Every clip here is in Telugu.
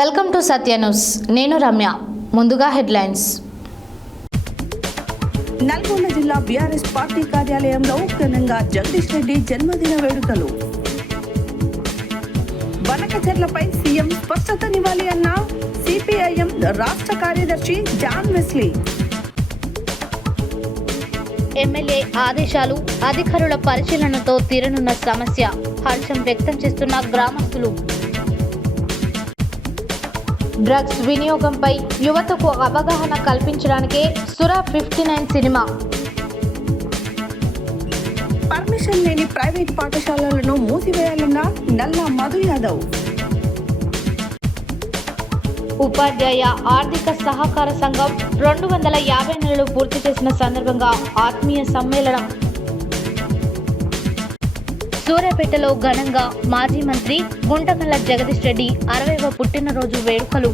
Welcome to Satya news. నేను రమ్య. ముందుగా హెడ్లైన్స్. నల్గొండ జిల్లా బీఆర్ఎస్ పార్టీ కార్యాలయంలో ఘనంగా జగదీష్ రెడ్డి జన్మదిన వేడుకలు. బనకచెర్లపై సీఎం స్పష్టతనివ్వాలి అన్న సిపిఐఎం రాష్ట్ర కార్యదర్శి జాన్ వెస్లీ. ఎమ్మెల్యే ఆదేశాలు, అధికారుల పరిశీలనతో తీరనున్న సమస్య, హర్షం వ్యక్తం చేస్తున్న గ్రామస్తులు. డ్రగ్స్ వినియోగంపై యువతకు అవగాహన కల్పించడానికే సురా 59 సినిమా. పర్మిషన్ లేని ప్రైవేట్ పాఠశాలలను మూసివేయాలన్న నల్లా మధు యాదవ్. ఉపాధ్యాయ ఆర్థిక సహకార సంఘం 250 నెలలు పూర్తి చేసిన సందర్భంగా ఆత్మీయ సమ్మేళనం. సూర్యాపేటలో ఘనంగా మాజీ మంత్రి గుంటకల్ల జగదీష్ రెడ్డి 60వ పుట్టినరోజు వేడుకలు.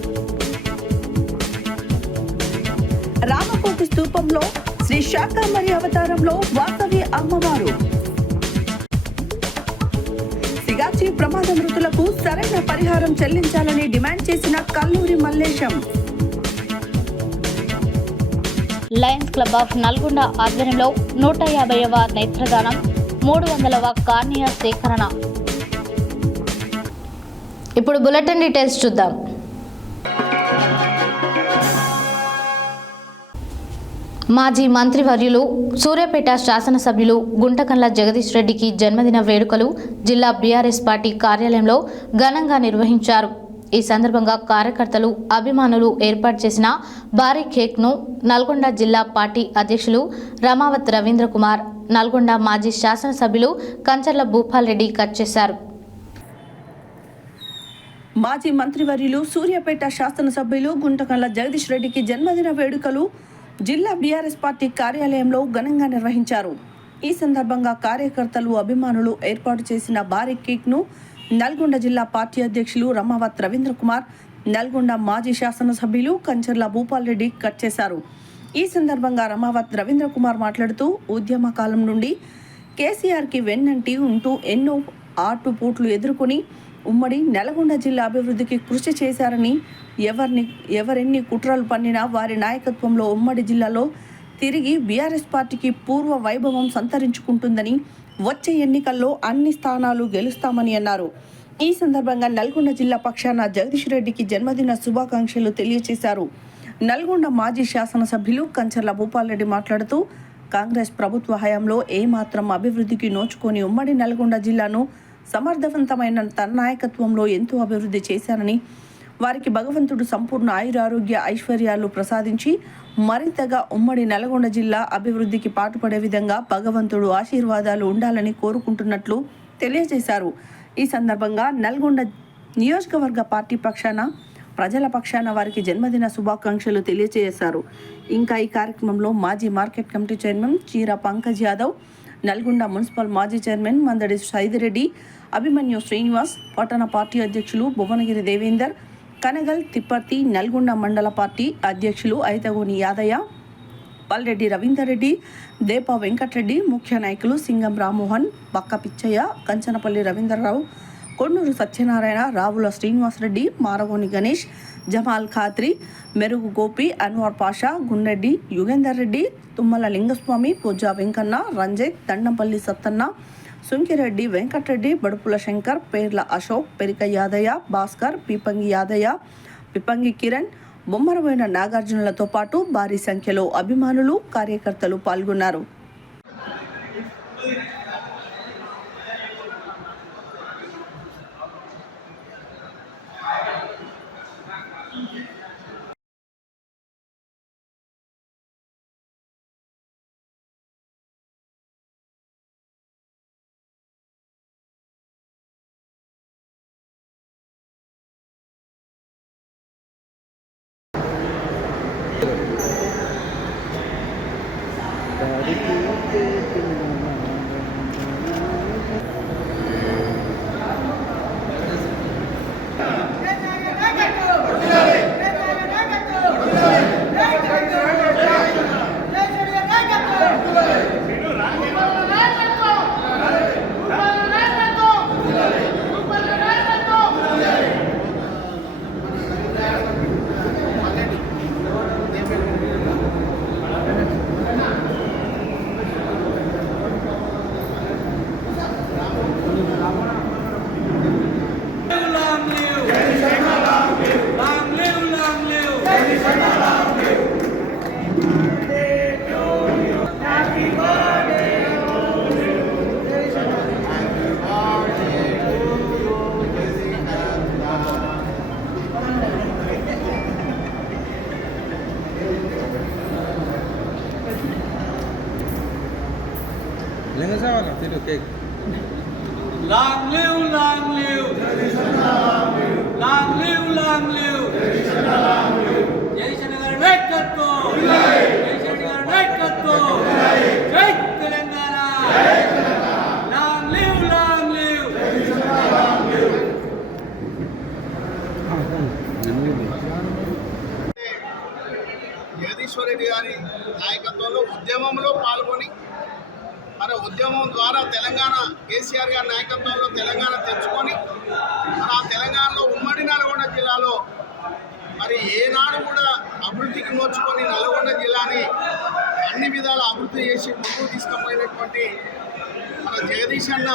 రామకోటి స్తూపంలో శ్రీ శాకంబరి అవతారంలో వాసవి అమ్మవారు. సిగాచి ప్రమాద మృతులకు సరైన పరిహారం చెల్లించాలని డిమాండ్ చేసిన Kalluri Mallesham. Lions club of Nalgonda ఆధ్వర్యంలో 150వ నేత్రదానం, 300వ కార్నియా సేకరణ. ఇప్పుడు బులెటిన్ డీటెయిల్స్ చూద్దాం. మాజీ మంత్రివర్యులు సూర్యాపేట శాసనసభ్యులు గుంటకల్ల జగదీష్ రెడ్డికి జన్మదిన వేడుకలు జిల్లా బీఆర్ఎస్ పార్టీ కార్యాలయంలో ఘనంగా నిర్వహించారు. ఈ సందర్భంగా కార్యకర్తలు, అభిమానులు ఏర్పాటు చేసిన భారీ కేక్ను నల్గొండ జిల్లా పార్టీ అధ్యక్షులు రమావత్ రవీంద్ర కుమార్, నల్గొండ మాజీ శాసనసభ్యులు కంచర్ల భూపాల్ రెడ్డి కట్ చేశారు. మాజీ మంత్రివర్యులు సూర్యాపేట శాసనసభ్యులు గుంటకల్ల జగదీష్ రెడ్డికి జన్మదిన వేడుకలు జిల్లా బీఆర్ఎస్ పార్టీ కార్యాలయంలో ఘనంగా నిర్వహించారు. ఈ సందర్భంగా కార్యకర్తలు, అభిమానులు ఏర్పాటు చేసిన భారీ కేక్ను నల్గొండ జిల్లా పార్టీ అధ్యక్షులు రమావత్ రవీంద్ర కుమార్, నల్గొండ మాజీ శాసనసభ్యులు కంచర్ల భూపాల్ రెడ్డి కట్ చేశారు. ఈ సందర్భంగా రమావత్ రవీంద్ర కుమార్ మాట్లాడుతూ, ఉద్యమ కాలం నుండి కేసీఆర్కి వెన్నంటి ఉంటూ ఎన్నో ఆటుపోట్లు ఎదుర్కొని ఉమ్మడి నల్గొండ జిల్లా అభివృద్ధికి కృషి చేశారని, ఎవరెన్ని కుట్రలు పన్నినా వారి నాయకత్వంలో ఉమ్మడి జిల్లాలో తిరిగి బీఆర్ఎస్ పార్టీకి పూర్వ వైభవం సంతరించుకుంటుందని, వచ్చే ఎన్నికల్లో అన్ని స్థానాలు గెలుస్తామని అన్నారు. ఈ సందర్భంగా నల్గొండ జిల్లా పక్షాన జగదీష్ రెడ్డికి జన్మదిన శుభాకాంక్షలు తెలియజేశారు. నల్గొండ మాజీ శాసనసభ్యులు కంచర్ల భూపాల్ రెడ్డి మాట్లాడుతూ, కాంగ్రెస్ ప్రభుత్వ హయాంలో ఏమాత్రం అభివృద్ధికి నోచుకొని ఉమ్మడి నల్గొండ జిల్లాను సమర్థవంతమైన తన నాయకత్వంలో ఎంతో అభివృద్ధి చేశారని, వారికి భగవంతుడు సంపూర్ణ ఆయురారోగ్య ఐశ్వర్యాలు ప్రసాదించి మరింతగా ఉమ్మడి నల్గొండ జిల్లా అభివృద్ధికి పాటుపడే విధంగా భగవంతుడు ఆశీర్వాదాలు ఉండాలని కోరుకుంటున్నట్లు తెలియజేశారు. ఈ సందర్భంగా నల్గొండ నియోజకవర్గ పార్టీ పక్షాన, ప్రజల పక్షాన వారికి జన్మదిన శుభాకాంక్షలు తెలియజేశారు. ఇంకా ఈ కార్యక్రమంలో మాజీ మార్కెట్ కమిటీ చైర్మన్ చీర పంకజ్ యాదవ్, నల్గొండ మున్సిపల్ మాజీ చైర్మన్ మందడి సైదిరెడ్డి, అభిమన్యు శ్రీనివాస్, పట్టణ పార్టీ అధ్యక్షులు భువనగిరి దేవేందర్, కనగల్ తిప్పర్తి నల్గొండ మండల పార్టీ అధ్యక్షులు ఐతగోని యాదయ్య, పల్రెడ్డి రవీందర్ రెడ్డి, దేప వెంకటరెడ్డి, ముఖ్య నాయకులు సింగం రామ్మోహన్, బక్క పిచ్చయ్య, కంచనపల్లి రవీంద్రరావు, కొండూరు సత్యనారాయణ, రావుల శ్రీనివాసరెడ్డి, మారగోని గణేష్, జమాల్ ఖాత్రి, మెరుగు గోపి, అన్వర్ పాషా, గుండెడ్డి, యుగేందర్ రెడ్డి, తుమ్మల లింగస్వామి, పూజా వెంకన్న, రంజిత్, దండంపల్లి సత్తన్న, సుంకిరెడ్డి వెంకటరెడ్డి, బడుపుల శంకర్, పేర్ల అశోక్, పెరిక యాదయ్య, భాస్కర్, పీపంగి యాదయ్య, పిపంగి కిరణ్, బొమ్మరబోయిన నాగార్జునులతో పాటు భారీ సంఖ్యలో అభిమానులు, కార్యకర్తలు పాల్గొన్నారు. Long live, long live. Long live, long live. Jayashankar గారి నాయకత్వం. జయశంకర్ గారి నాయకత్వం. జై Telangana. Long live, long live. Jagadishwar Reddy గారి నాయకత్వంలో ఉద్యమంలో పాల్గొని మన ఉద్యమం ద్వారా తెలంగాణ కేసీఆర్ గారి నాయకత్వంలో తెలంగాణ తెచ్చుకొని మన ఆ తెలంగాణలో ఉమ్మడి నల్గొండ జిల్లాలో మరి ఏనాడు కూడా అభివృద్ధికి నోచుకొని నల్గొండ జిల్లాని అన్ని విధాల అభివృద్ధి చేసి ముందుకు తీసుకుపోయినటువంటి మన జగదీష్ అన్న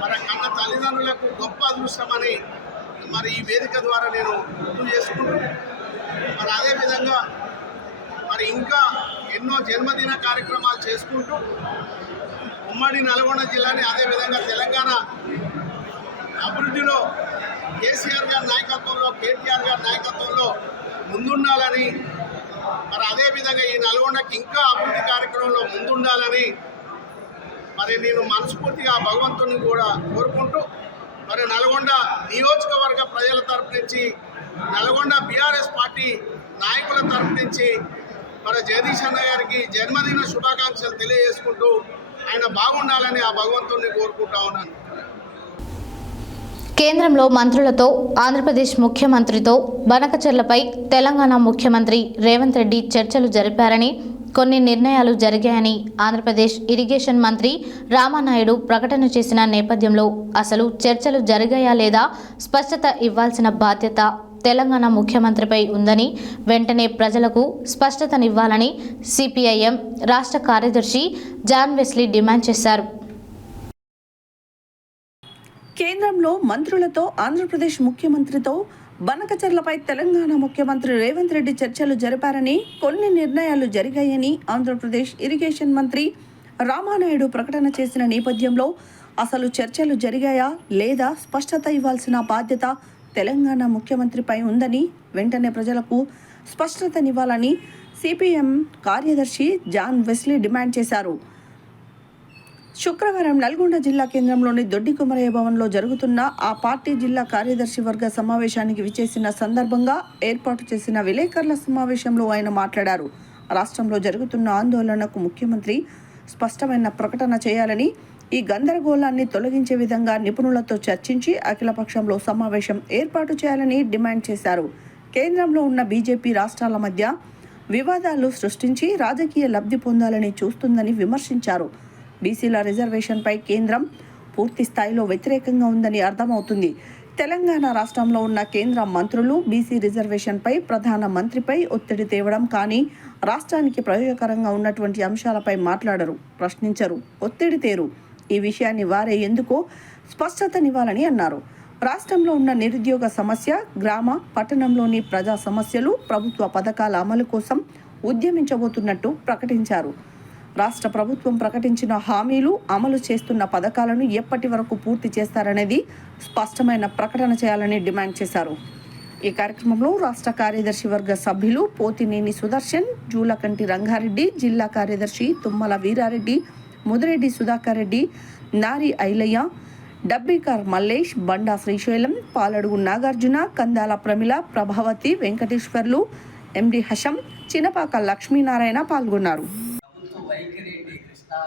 మన కన్న తల్లిదండ్రులకు గొప్ప అదృష్టమని మరి ఈ వేదిక ద్వారా నేను గుర్తు చేసుకుంటున్నాను. మరి అదేవిధంగా మరి ఇంకా ఎన్నో జన్మదిన కార్యక్రమాలు చేసుకుంటూ ఉమ్మడి నల్గొండ జిల్లాని అదేవిధంగా తెలంగాణ అభివృద్ధిలో కేసీఆర్ గారి నాయకత్వంలో కేటీఆర్ గారి నాయకత్వంలో ముందుండాలని మరి అదేవిధంగా ఈ నల్గొండకి ఇంకా అభివృద్ధి కార్యక్రమంలో ముందుండాలని మరి నేను మనస్ఫూర్తిగా భగవంతుని కూడా కోరుకుంటూ మరి నల్గొండ నియోజకవర్గ ప్రజల తరపు నుంచి నల్గొండ బీఆర్ఎస్ పార్టీ నాయకుల తరపు నుంచి మన జగదీష్ అన్న గారికి జన్మదిన శుభాకాంక్షలు తెలియజేసుకుంటూ ఆయన బాగుండాలని ఆ భగవంతుడిని కోరుకుంటా ఉన్నాను. కేంద్రంలో మంత్రులతో ఆంధ్రప్రదేశ్ ముఖ్యమంత్రితో బనకచెర్లపై తెలంగాణ ముఖ్యమంత్రి రేవంత్ రెడ్డి చర్చలు జరిపారని, కొన్ని నిర్ణయాలు జరిగాయని ఆంధ్రప్రదేశ్ ఇరిగేషన్ మంత్రి రామానాయుడు ప్రకటన చేసిన నేపథ్యంలో అసలు చర్చలు జరిగాయా లేదా స్పష్టత ఇవ్వాల్సిన బాధ్యత తెలంగాణ ముఖ్యమంత్రిపై ఉందని, వెంటనే ప్రజలకు స్పష్టతనివ్వాలని సిపిఐఎం రాష్ట్ర కార్యదర్శి జాన్ వెస్లీ డిమాండ్ చేశారు. కేంద్రంలో మంత్రులతో ఆంధ్రప్రదేశ్ ముఖ్యమంత్రితో బనకచెర్లపై తెలంగాణ ముఖ్యమంత్రి రేవంత్ రెడ్డి చర్చలు జరిపారని, కొన్ని నిర్ణయాలు జరిగాయని ఆంధ్రప్రదేశ్ ఇరిగేషన్ మంత్రి రామానాయుడు ప్రకటన చేసిన నేపథ్యంలో అసలు చర్చలు జరిగాయా లేదా స్పష్టత ఇవ్వాల్సిన బాధ్యత తెలంగాణ ముఖ్యమంత్రిపై ఉందని, వెంటనే ప్రజలకు స్పష్టతనివ్వాలని సిపిఎం కార్యదర్శి జాన్ వెస్లీ డిమాండ్ చేశారు. శుక్రవారం నల్గొండ జిల్లా కేంద్రంలోని దొడ్డి కుమరయ్య భవన్లో జరుగుతున్న ఆ పార్టీ జిల్లా కార్యదర్శి వర్గ సమావేశానికి విచ్చేసిన సందర్భంగా ఏర్పాటు చేసిన విలేకరుల సమావేశంలో ఆయన మాట్లాడారు. రాష్ట్రంలో జరుగుతున్న ఆందోళనకు ముఖ్యమంత్రి స్పష్టమైన ప్రకటన చేయాలని, ఈ గందరగోళాన్ని తొలగించే విధంగా నిపుణులతో చర్చించి అఖిలపక్షంలో సమావేశం ఏర్పాటు చేయాలని డిమాండ్ చేశారు. కేంద్రంలో ఉన్న బీజేపీ రాష్ట్రాల మధ్య వివాదాలు సృష్టించి రాజకీయ లబ్ధి పొందాలని చూస్తుందని విమర్శించారు. బీసీల రిజర్వేషన్పై కేంద్రం పూర్తి స్థాయిలో వ్యతిరేకంగా ఉందని అర్థమవుతుంది. తెలంగాణ రాష్ట్రంలో ఉన్న కేంద్ర మంత్రులు బీసీ రిజర్వేషన్పై ప్రధాన మంత్రిపై ఒత్తిడి తేవడం కానీ, రాష్ట్రానికి ప్రయోజనకరంగా ఉన్నటువంటి అంశాలపై మాట్లాడరు, ప్రశ్నించరు, ఒత్తిడి తేరు. ఈ విషయాన్ని వారే ఎందుకో స్పష్టతనివ్వాలని అన్నారు. రాష్ట్రంలో ఉన్న నిరుద్యోగ సమస్య, గ్రామ పట్టణంలోని ప్రజా సమస్యలు, ప్రభుత్వ పథకాల అమలు కోసం ఉద్యమించబోతున్నట్టు ప్రకటించారు. రాష్ట్ర ప్రభుత్వం ప్రకటించిన హామీలు, అమలు చేస్తున్న పథకాలను ఎప్పటి వరకు పూర్తి చేస్తారనేది స్పష్టమైన ప్రకటన చేయాలని డిమాండ్ చేశారు. ఈ కార్యక్రమంలో రాష్ట్ర కార్యదర్శి వర్గ సభ్యులు పోతినేని సుదర్శన్, జూలకంటి రంగారెడ్డి, జిల్లా కార్యదర్శి తుమ్మల వీరారెడ్డి, ముదిరెడ్డి సుధాకర్ రెడ్డి, నారి ఐలయ్య, డబ్బీకర్ మల్లేష్, బండా శ్రీశైలం, పాలడుగు నాగార్జున, కందాల ప్రమిళ, ప్రభావతి, వెంకటేశ్వర్లు, ఎండి హషం, చినపాక లక్ష్మీనారాయణ పాల్గొన్నారు. వైఖరి ఏంటి? కృష్ణా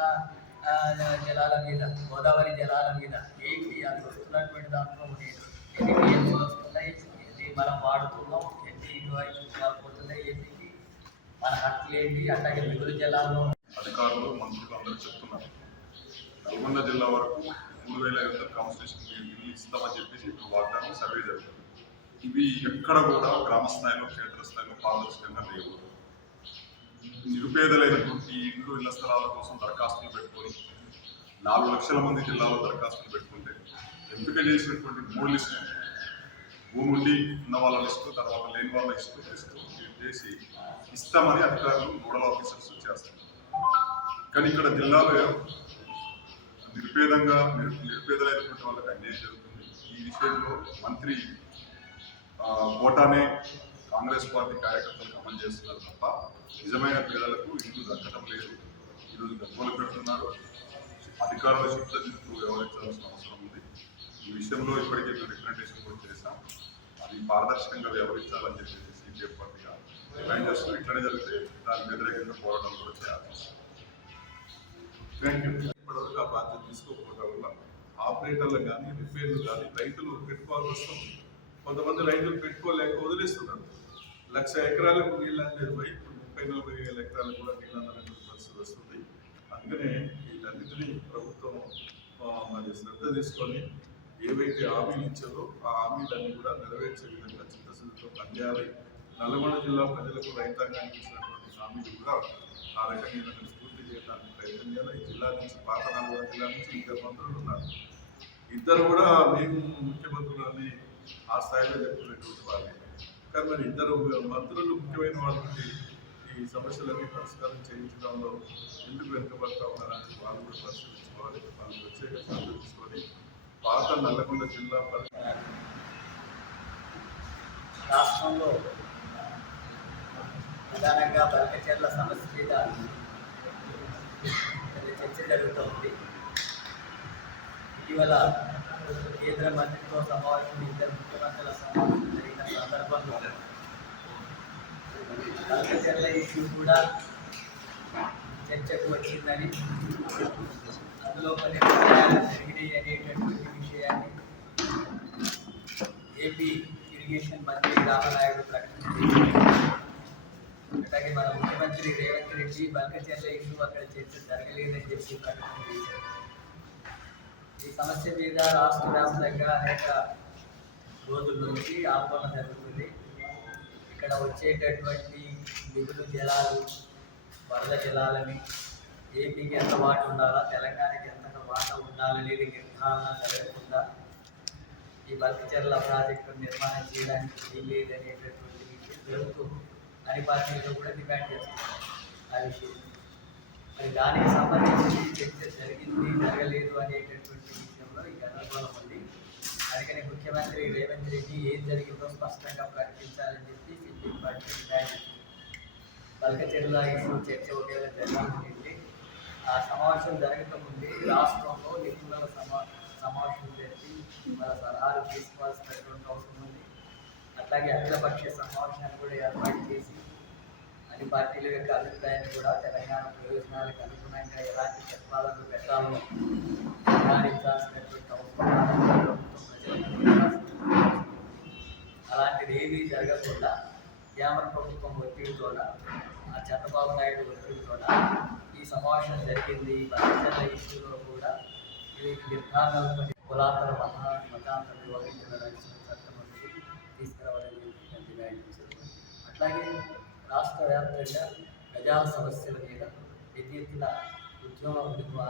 జలాల మీద, గోదావరి జలాల మీద ఏంటి అది వస్తున్నటువంటి దాంట్లో ఎన్ని టీఎంసీలు వస్తున్నాయి, ఎన్ని మనం వాడుతున్నాం, ఎన్ని ఇటువైపు పోతున్నాయి, ఎన్నికి మన హక్కులు ఏంటి, అట్లాగే మిగులు జలాల్లో అధికారులు మంత్రులు అందరూ చెప్తున్నారు. నల్గొండ జిల్లా వరకు 3,500 కాన్స్టిట్యూషన్ ఇల్లు ఇస్తామని చెప్పేసి ఇప్పుడు వాగ్దానం సర్వే జరుగుతుంది. ఇవి ఎక్కడ కూడా గ్రామ స్థాయిలో, క్షేత్ర స్థాయిలో పారదర్శకంగా లేవు. నిరుపేదలైనటువంటి ఇళ్ల స్థలాల కోసం దరఖాస్తులు పెట్టుకొని 4 లక్షల మంది జిల్లాలో దరఖాస్తులు పెట్టుకుంటే ఎంపిక చేసినటువంటి 3 లిస్టులు, భూమి ఉండి ఉన్న వాళ్ళ లిస్టు, తర్వాత లేని వాళ్ళ లిస్టు చేసి ఇస్తామని అధికారులు నోడల్ ఆఫీసర్స్ చేస్తారు. కానీ ఇక్కడ జిల్లాలో నిరుపేదలైనటువంటి వాళ్ళకి అన్యాయం జరుగుతుంది. ఈ విషయంలో మంత్రి కోటానే కాంగ్రెస్ పార్టీ కార్యకర్తలకు అమలు చేస్తున్నారు తప్ప నిజమైన పేదలకు ఇల్లు దక్కడం లేదు. ఈరోజు గతంలో పెడుతున్నారు. అధికారుల చిత్తశుద్ధితో వ్యవహరించాల్సిన అవసరం ఉంది. ఈ విషయంలో ఇప్పటికే రిప్రజెంటేషన్ కూడా చేశాం. అది పారదర్శకంగా వ్యవహరించాలని చెప్పేసి సిపిఎఫ్ పార్టీగా డిమాండ్ చేస్తూ ఇట్లనే జరిగితే దానికి వ్యతిరేకంగా పోరాటం కూడా చేయాలి. ఇప్పటివరకు ఆ బాధ్యత తీసుకోకపోవడం వల్ల ఆపరేటర్లు కానీ రిపేర్లు కానీ రైతులు పెట్టుకోవాల్సి వస్తుంది. కొంతమంది రైతులు పెట్టుకోలేక వదిలేస్తున్నారు. 1,00,000 ఎకరాలకు నీళ్ళు అనేది పోయి 30-40 ఎకరాలకు కూడా నీళ్ళు అందనటువంటి పరిస్థితి వస్తుంది. అందుకనే వీటన్నిటినీ ప్రభుత్వం మరి శ్రద్ధ తీసుకొని ఏవైతే హామీలు ఇచ్చారో ఆ హామీలన్నీ కూడా నెరవేర్చే విధంగా చిత్తశుద్ధితో పనిచేయాలి. నల్గొండ జిల్లా ప్రజలకు రైతాంగానికి ఇచ్చినటువంటి హామీలు కూడా ఆ రకంగా పూర్తి చేయడానికి ప్రయత్నం చేయాలి. ఈ జిల్లా నుంచి పాత నల్గొండ జిల్లా నుంచి 2 మంత్రులు ఉన్నారు. ఇద్దరు కూడా మేము ముఖ్యమంత్రులని ఆ స్థాయిలో చెప్పుకునేటువంటి వాళ్ళే. కానీ మరి 2 మంత్రులు ముఖ్యమైన వాళ్ళకి ఈ సమస్యలన్నీ పరిష్కారం చేయించడంలో ఎందుకు వెనుకబడతా ఉన్నారని వాళ్ళు కూడా పరిశీలించుకోవాలి. వాళ్ళు ప్రత్యేక శ్రద్ధ తీసుకొని పాత నల్లగొండ జిల్లా రాష్ట్రంలో ప్రధానంగా బల్కచెర్ల సమస్య మీద చర్చ జరుగుతోంది. ఇటీవల కేంద్ర మంత్రితో సమావేశం, 2 ముఖ్యమంత్రుల సమావేశం జరిగిన సందర్భంలో బల్కచెర్ల ఇష్యూ కూడా చర్చకు వచ్చిందని, అందులో కొన్ని నిర్ణయాలు జరిగినాయి అనేటటువంటి విషయాన్ని ఏపీ ఇరిగేషన్ మంత్రి రామనాయుడు ప్రకటించారు. అలాగే మన ముఖ్యమంత్రి రేవంత్ రెడ్డి బల్కచెర్ల ఇష్యూ అక్కడ చర్చ జరగలేదని చెప్పి ప్రకటన చేశారు. ఈ సమస్య మీద రాష్ట్ర వ్యాప్తంగా అనేక రోజుల నుంచి ఆందోళన జరుగుతుంది. ఇక్కడ వచ్చేటటువంటి మిగులు జలాలు, వరద జలాలని ఏపీకి ఎంత వాట ఉండాలా, తెలంగాణకి ఎంత వాట ఉండాలనేది నిర్ధారణ జరగకుండా ఈ బల్కచెర్ల ప్రాజెక్టు నిర్మాణం చేయడానికి వీల్లేదనేటటువంటి విషయం జరుగుతూ అన్ని పార్టీలు కూడా డిమాండ్ చేస్తున్నారు ఆ విషయం. మరి దానికి సంబంధించి చర్చ జరిగింది జరగలేదు అనేటటువంటి విషయంలో ఈ గందరగోళం ఉంది. అందుకని ముఖ్యమంత్రి రేవంత్ రెడ్డి ఏం జరిగిందో స్పష్టంగా ప్రకటించాలని చెప్పి సిపిఎం పార్టీ డిమాండ్ చేస్తుంది. బల్కచెర్ల ఇష్యూ చర్చ ఒకవేళ జరుగుతుంది. ఆ సమావేశం జరగకముందే రాష్ట్రంలో నిపుణుల సమావేశం జరిపి మన సలహాలు తీసుకోవాల్సినటువంటి అవసరం ఉంది. అట్లాగే అఖిలపక్ష సమావేశాన్ని కూడా ఏర్పాటు చేసి అన్ని పార్టీల యొక్క అభిప్రాయాన్ని కూడా తెలంగాణ ప్రయోజనాలకు అనుగుణంగా ఎలాంటి ప్రతిపాదనలు పెట్టాలో నిర్ధారించాల్సినటువంటి అవసరం అలాంటిది ఏమీ జరగకుండా కేంద్ర ప్రభుత్వం ఒత్తిడితోన, ఆ చంద్రబాబు నాయుడు ఒత్తిడితోన ఈ సమావేశం జరిగింది. బల్కచెర్ల ఇష్యూలో కూడా నిర్ధారణలు కులాంతర మతాంతర వివరించిన చట్టం తీసుకురావాలని డిమాండ్ చేశారు. అట్లాగే రాష్ట్ర వ్యాప్తంగా ప్రజా సమస్యల మీద పెద్ద ఎత్తున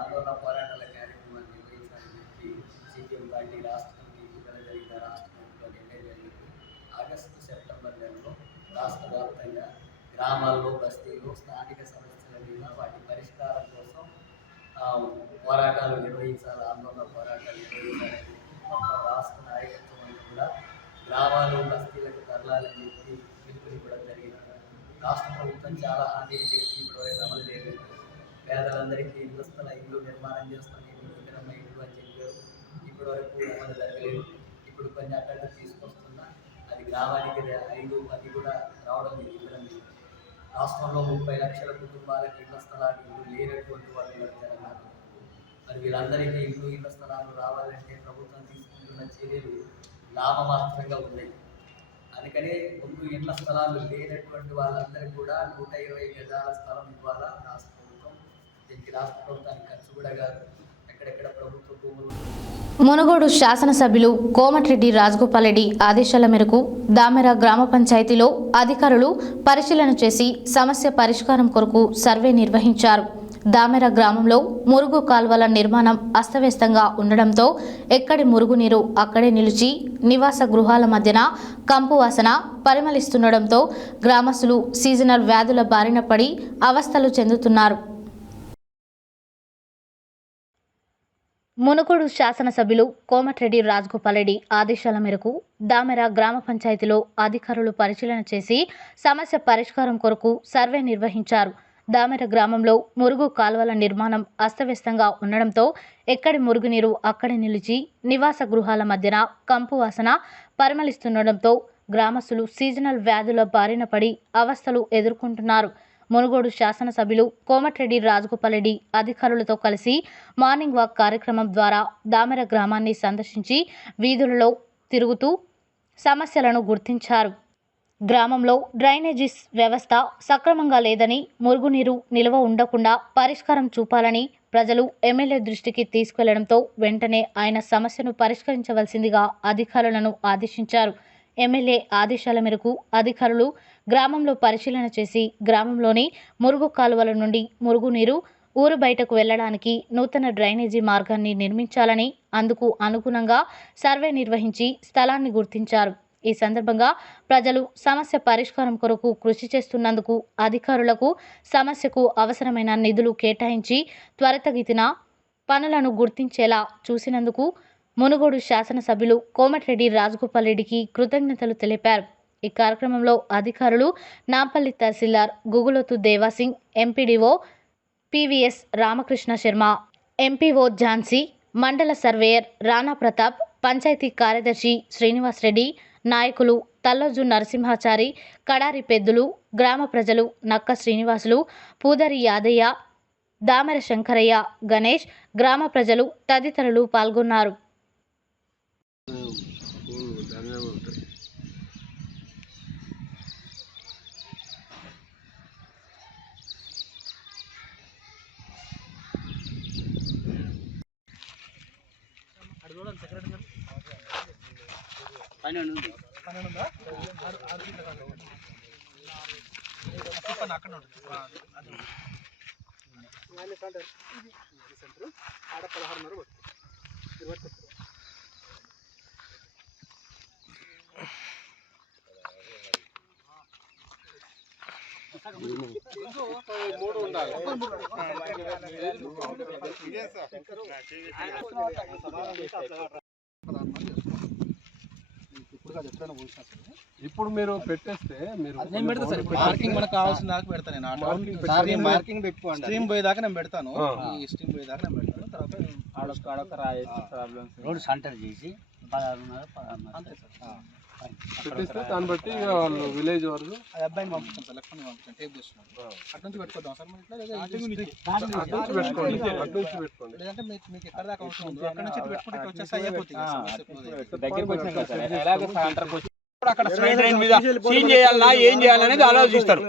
ఆందోళన పోరాటాల కార్యక్రమాన్ని నిర్వహించాలని చెప్పి సిపిఎం పార్టీ రాష్ట్ర కమిటీ ఇటీవల జరిగిన రాష్ట్ర కమిటీలో నిర్ణయం జరిగింది. ఆగస్టు సెప్టెంబర్ నెలలో రాష్ట్ర వ్యాప్తంగా గ్రామాల్లో, బస్తీలు, స్థానిక సమస్యల మీద వాటి పరిష్కారం కోసం పోరాటాలు నిర్వహించాలి, ఆందోళన పోరాటాలు నిర్వహించాలని మొత్తం రాష్ట్ర నాయకత్వం అంతా కూడా గ్రామాలు, బస్తీలకు తరలాలని చెప్పి పిలుపుని కూడా జరిగింది. రాష్ట్ర ప్రభుత్వం చాలా హామీలు చెప్పి ఇప్పటివరకు అమలు చేయలేదు. పేదలందరికీ ఇల్లు నిర్మాణం చేస్తాం, విగ్రహం ఇల్లు అని చెప్పారు. ఇప్పటివరకు అమలు జరగలేదు. ఇప్పుడు కొన్ని అడ్డంగా తీసుకొస్తున్నా అది గ్రామానికి 5-10 కూడా రావడం లేదు. ఇవ్వడం లేదు. రాష్ట్రంలో 30 లక్షల కుటుంబాలకు ఇళ్ల స్థలాలు లేనటువంటి వాళ్ళు తెలంగాణ. మరి వీళ్ళందరికీ ఇళ్ల స్థలాలు రావాలంటే ప్రభుత్వం తీసుకుంటున్న చర్యలు లాభమాత్రంగా ఉన్నాయి. అందుకనే ముందు ఇళ్ల స్థలాలు లేనటువంటి వాళ్ళందరికీ కూడా 120 గజాల స్థలం ఇవ్వాలా రాష్ట్ర ప్రభుత్వం. దీనికి రాష్ట్ర ప్రభుత్వానికి ఖర్చు కూడా కాదు. ఎక్కడెక్కడ ప్రభుత్వ భూములు. మునుగోడు శాసనసభ్యులు కోమటిరెడ్డి రాజగోపాల్ రెడ్డి ఆదేశాల మేరకు దామెర గ్రామ పంచాయతీలో అధికారులు పరిశీలన చేసి సమస్య పరిష్కారం కొరకు సర్వే నిర్వహించారు. దామెర గ్రామంలో మురుగు కాల్వల నిర్మాణం అస్తవ్యస్తంగా ఉండడంతో ఎక్కడి మురుగునీరు అక్కడే నిలిచి నివాస గృహాల మధ్యన కంపు వాసన పరిమళిస్తుండడంతో గ్రామస్తులు సీజనల్ వ్యాధుల బారిన పడి అవస్థలు చెందుతున్నారు. మునుగోడు శాసనసభ్యులు కోమటిరెడ్డి రాజగోపాల్ రెడ్డి ఆదేశాల మేరకు దామెర గ్రామ పంచాయతీలో అధికారులు పరిశీలన చేసి సమస్య పరిష్కారం కొరకు సర్వే నిర్వహించారు. దామెర గ్రామంలో మురుగు కాల్వల నిర్మాణం అస్తవ్యస్తంగా ఉండడంతో ఎక్కడి మురుగునీరు అక్కడే నిలిచి నివాస గృహాల మధ్యన కంపు వాసన పరిమళిస్తుండడంతో గ్రామస్తులు సీజనల్ వ్యాధుల బారిన పడి అవస్థలు ఎదుర్కొంటున్నారు. మునుగోడు శాసనసభ్యులు కోమటిరెడ్డి రాజగోపాల్ రెడ్డి అధికారులతో కలిసి మార్నింగ్ వాక్ కార్యక్రమం ద్వారా దామెర గ్రామాన్ని సందర్శించి వీధులలో తిరుగుతూ సమస్యలను గుర్తించారు. గ్రామంలో డ్రైనేజీస్ వ్యవస్థ సక్రమంగా లేదని, మురుగునీరు నిల్వ ఉండకుండా పరిష్కారం చూపాలని ప్రజలు ఎమ్మెల్యే దృష్టికి తీసుకెళ్లడంతో వెంటనే ఆయన సమస్యను పరిష్కరించవలసిందిగా అధికారులను ఆదేశించారు. ఎమ్మెల్యే ఆదేశాల మేరకు అధికారులు గ్రామంలో పరిశీలన చేసి గ్రామంలోని మురుగు కాలువల నుండి మురుగునీరు ఊరు బయటకు వెళ్లడానికి నూతన డ్రైనేజీ మార్గాన్ని నిర్మించాలని, అందుకు అనుగుణంగా సర్వే నిర్వహించి స్థలాన్ని గుర్తించారు. ఈ సందర్భంగా ప్రజలు సమస్య పరిష్కారం కొరకు కృషి చేస్తున్నందుకు అధికారులకు సమస్యకు అవసరమైన నిధులు కేటాయించి త్వరితగతిన పనులను గుర్తించేలా చూసినందుకు మునుగోడు శాసనసభ్యులు కోమటిరెడ్డి రాజగోపాల్ రెడ్డికి కృతజ్ఞతలు తెలిపారు. ఈ కార్యక్రమంలో అధికారులు Nampally tahsildar Gugulothu Devasingh, MPDO PVS Ramakrishna Sharma, MPO Jhansi, మండల సర్వేయర్ రాణా ప్రతాప్, పంచాయతీ కార్యదర్శి శ్రీనివాస్ రెడ్డి, నాయకులు తల్లోజు నరసింహాచారి, కడారి పెద్దులు, గ్రామ ప్రజలు నక్క శ్రీనివాసులు, పూదరి యాదయ్య, దామెర శంకరయ్య, గణేష్, గ్రామ ప్రజలు తదితరులు పాల్గొన్నారు. ఇప్పుడు మీరు పెట్టేస్తే మీరు నేను పెడతా సార్. ఇప్పుడు మార్కింగ్ మనకు కావాల్సిన దాకా పెడతా నేను. మార్కింగ్ పెట్టుకోండి. స్ట్రీమ్ పోయేదాకా నేను పెడతాను. ఈ స్ట్రీమ్ పోయేదాకా నేను పెడతాను. తర్వాత ఆడొక్క రాయేసి ప్రాబ్లమ్స్ రోడ్ సెంటర్ చేసి 16:30 అంతే సార్. పెట్టేస్తే దాన్ని బట్టి వాళ్ళు విలేజ్ వరకు అబ్బాయిని పంపిస్తాను సార్. లక్ష్మణ్ పంపిస్తాను. టేప్ చేస్తున్నాను. అటు నుంచి పెట్టుకోద్దాం సార్. పెట్టుకోండి. లేదంటే మీకు ఎక్కడ దాకా అవసరం ఉందో అక్కడ నుంచి పెట్టుకుంటే వచ్చేసి అయిపోతుంది. అక్కడ స్ట్రైట్ లైన్ మీద సీన్ చేయాలన్నా ఏం చేయాలనేది ఆలోచిస్తారు.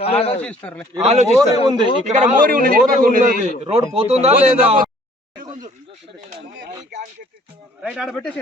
ఇక్కడ మోరి ఉన్నది, రోడ్ పోతుందా లేదా రైట్ ఆడ పెట్టేసి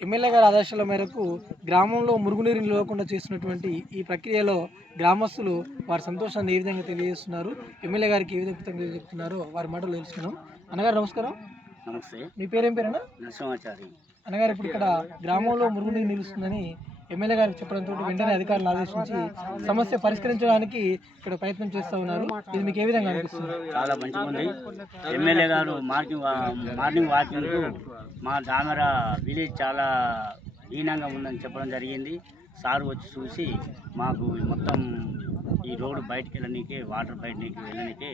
ఎమ్మెల్యే గారి ఆదేశాల మేరకు గ్రామంలో మురుగునీరు నిలవకుండా చేస్తున్నటువంటి ఈ ప్రక్రియలో గ్రామస్తులు వారి సంతోషాన్ని ఏ విధంగా తెలియజేస్తున్నారు, ఎమ్మెల్యే గారికి ఏ విధంగా కృతజ్ఞతలు చెప్తున్నారో వారి మాటలు తెలుసుకున్నాం. అన్నగారు నమస్కారం. నమస్తే. మీ పేరేం పేరన్నా? నరసింహాచారి. అన్నగారు, ఇప్పుడు ఇక్కడ గ్రామంలో మురుగునీరు నిలుస్తుందని ఎమ్మెల్యే గారికి చెప్పడంతో వెంటనే అధికారులు ఆదేశించి సమస్య పరిష్కరించడానికి ఇక్కడ ప్రయత్నం చేస్తూ ఉన్నారు. ఇది మీకు ఏ విధంగా అనిపిస్తుంది? చాలా మంచిగా ఉంది. ఎమ్మెల్యే గారు మార్నింగ్ వాకింగ్కు మా దామెర విలేజ్ చాలా హీనంగా ఉందని చెప్పడం జరిగింది. సార్ వచ్చి చూసి మాకు మొత్తం ఈ రోడ్డు బయటికి వెళ్ళనీకే, వాటర్ బయటికి వెళ్ళనీకే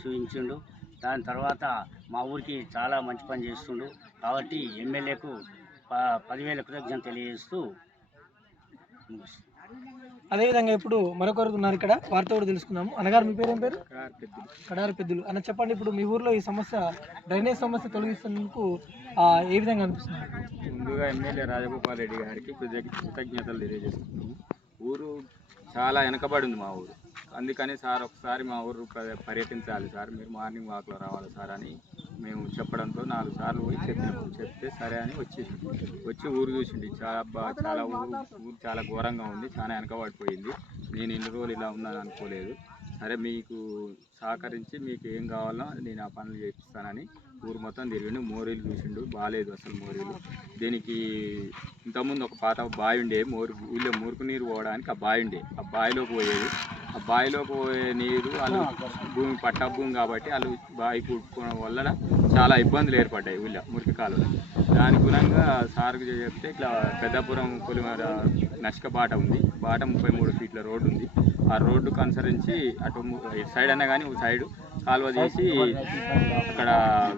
చూపించిండు. దాని తర్వాత మా ఊరికి చాలా మంచి పని చేస్తుండు. కాబట్టి ఎమ్మెల్యేకు 10,000 కృతజ్ఞతలు తెలియజేస్తూ అదేవిధంగా ఇప్పుడు మరొకరు ఉన్నారు ఇక్కడ, వారితో కూడా తెలుసుకుందాము. అన్నగారు, మీ పేరేం పేరు? కడారి పెద్దులు. అన్న చెప్పండి, ఇప్పుడు మీ ఊర్లో ఈ సమస్య డ్రైనేజ్ సమస్య తొలగిస్తున్నందుకు ఏ విధంగా అనిపిస్తుంది? ముందుగా ఎమ్మెల్యే రాజగోపాల్ రెడ్డి గారికి కృతజ్ఞతలు తెలియజేస్తున్నాము. ఊరు చాలా వెనకబడి ఉంది మా ఊరు. అందుకని సార్ ఒకసారి మా ఊరు పర్యటించాలి సార్, మీరు మార్నింగ్ వాక్లో రావాలి సార్ అని మేము చెప్పడంతో 4 సార్లు పోయి చెప్తే సరే అని వచ్చి ఊరు చూసిండి. చాలా ఊరు చాలా ఘోరంగా ఉంది, చాలా వెనకబడిపోయింది. నేను ఇన్ని రోజులు ఇలా ఉందని అనుకోలేదు. సరే మీకు సహకరించి మీకు ఏం కావాలో నేను ఆ పనులు చేపిస్తానని ఊరు మొత్తం తిరిగిండు. మోరీలు చూసిండు, బాగాలేదు అసలు మోరీలు. దీనికి ఇంతకుముందు ఒక పాత బావి ఉండే, ఊళ్ళో మురుకు నీరు పోవడానికి ఆ బావి ఉండే, ఆ బావిలోకి పోయేది. ఆ బావిలోకి పోయే నీరు వాళ్ళు భూమి పట్టా భూమి కాబట్టి వాళ్ళు బావి కుట్టుకోవడం వల్ల చాలా ఇబ్బందులు ఏర్పడ్డాయి ఊళ్ళో మురికి కాలువలో. దాని గుణంగా సార్కు చెప్తే ఇట్లా పెద్దపురం కొలిమర నష్క బాట ఉంది, బాట 33 ఫీట్ల రోడ్డు ఉంది. ఆ రోడ్డుకు అనుసరించి అటు సైడ్ అన్నా కానీ సైడ్ కాలువ తీసి అక్కడ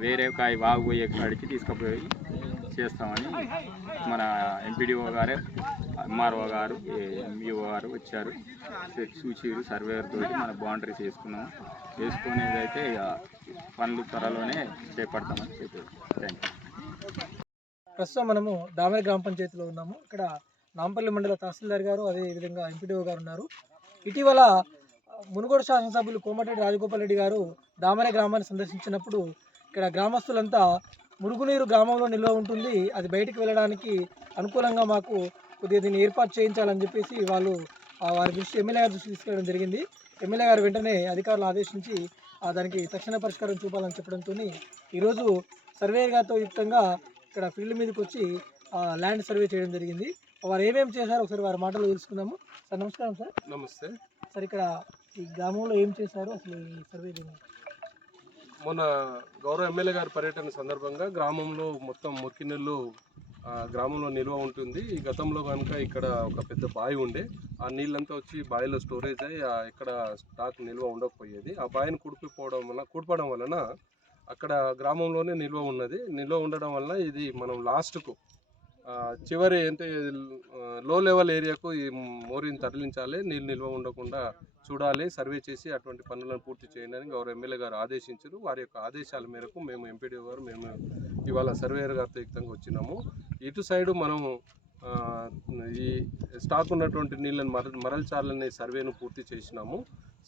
వేరే వాగు పోయే కాడికి తీసుకుపోయి చేస్తామని మన ఎంపీడీఓ గారే, ఎంఆర్ఓ గారు, ఎంఈఓ గారు వచ్చారు, చూసిరు. సర్వేయర్ తోటి మన బౌండరీస్ వేసుకునేది అయితే ఇక పనులు త్వరలోనే చేపడతామని చెప్పారు. Thank you. ప్రస్తుతం మనము దామెర గ్రామ పంచాయతీలో ఉన్నాము. ఇక్కడ నాంపల్లి మండల తహసీల్దార్ గారు, అదేవిధంగా ఎంపీడీఓ గారు ఉన్నారు. ఇటీవల మునుగోడు శాసనసభ్యులు కోమటిరెడ్డి రాజగోపాల్ రెడ్డి గారు దామెర గ్రామాన్ని సందర్శించినప్పుడు ఇక్కడ గ్రామస్తులంతా మురుగునీరు గ్రామంలో నిల్వ ఉంటుంది, అది బయటికి వెళ్ళడానికి అనుకూలంగా మాకు కొద్దిగా దీన్ని ఏర్పాటు చేయించాలని చెప్పేసి వాళ్ళు వారి దృష్టి ఎమ్మెల్యే గారి దృష్టి తీసుకెళ్ళడం జరిగింది. ఎమ్మెల్యే గారు వెంటనే అధికారులు ఆదేశించి దానికి తక్షణ పరిష్కారం చూపాలని చెప్పడంతో ఈరోజు సర్వేయర్ గారితో యుక్తంగా ఇక్కడ ఫీల్డ్ మీదకి వచ్చి ల్యాండ్ సర్వే చేయడం జరిగింది. వారు ఏమేమి చేశారో ఒకసారి వారి మాటలు తెలుసుకుందాము. సార్ నమస్కారం. సార్ నమస్తే సార్, ఇక్కడ ఈ గ్రామంలో ఏం చేశారు, అసలు ఈ సర్వే మొన్న గౌరవ ఎమ్మెల్యే గారి పర్యటన సందర్భంగా గ్రామంలో మొత్తం మురికి నీళ్ళు గ్రామంలో నిల్వ ఉంటుంది. ఈ గతంలో కనుక ఇక్కడ ఒక పెద్ద బావి ఉండే, ఆ నీళ్ళంతా వచ్చి బావిలో స్టోరేజ్ అయ్యి ఇక్కడ స్టాక్ నిల్వ ఉండకపోయేది. ఆ బావిని కూడిపడం వలన అక్కడ గ్రామంలోనే నిల్వ ఉన్నది. నిల్వ ఉండడం వల్ల ఇది మనం లాస్ట్కు చివరి అంటే లో లెవెల్ ఏరియాకు ఈ మోరీని తరలించాలి, నీళ్ళు నిల్వ ఉండకుండా చూడాలి, సర్వే చేసి అటువంటి పనులను పూర్తి చేయండి అని గౌరవ ఎమ్మెల్యే గారు ఆదేశించారు. వారి యొక్క ఆదేశాల మేరకు మేము ఎంపీడీఓ గారు మేము ఇవాళ సర్వేయర్ గారితో యుక్తంగా వచ్చినాము. ఇటు సైడు మనము ఈ స్టాక్ ఉన్నటువంటి నీళ్ళని మరల్చాలని సర్వేను పూర్తి చేసినాము.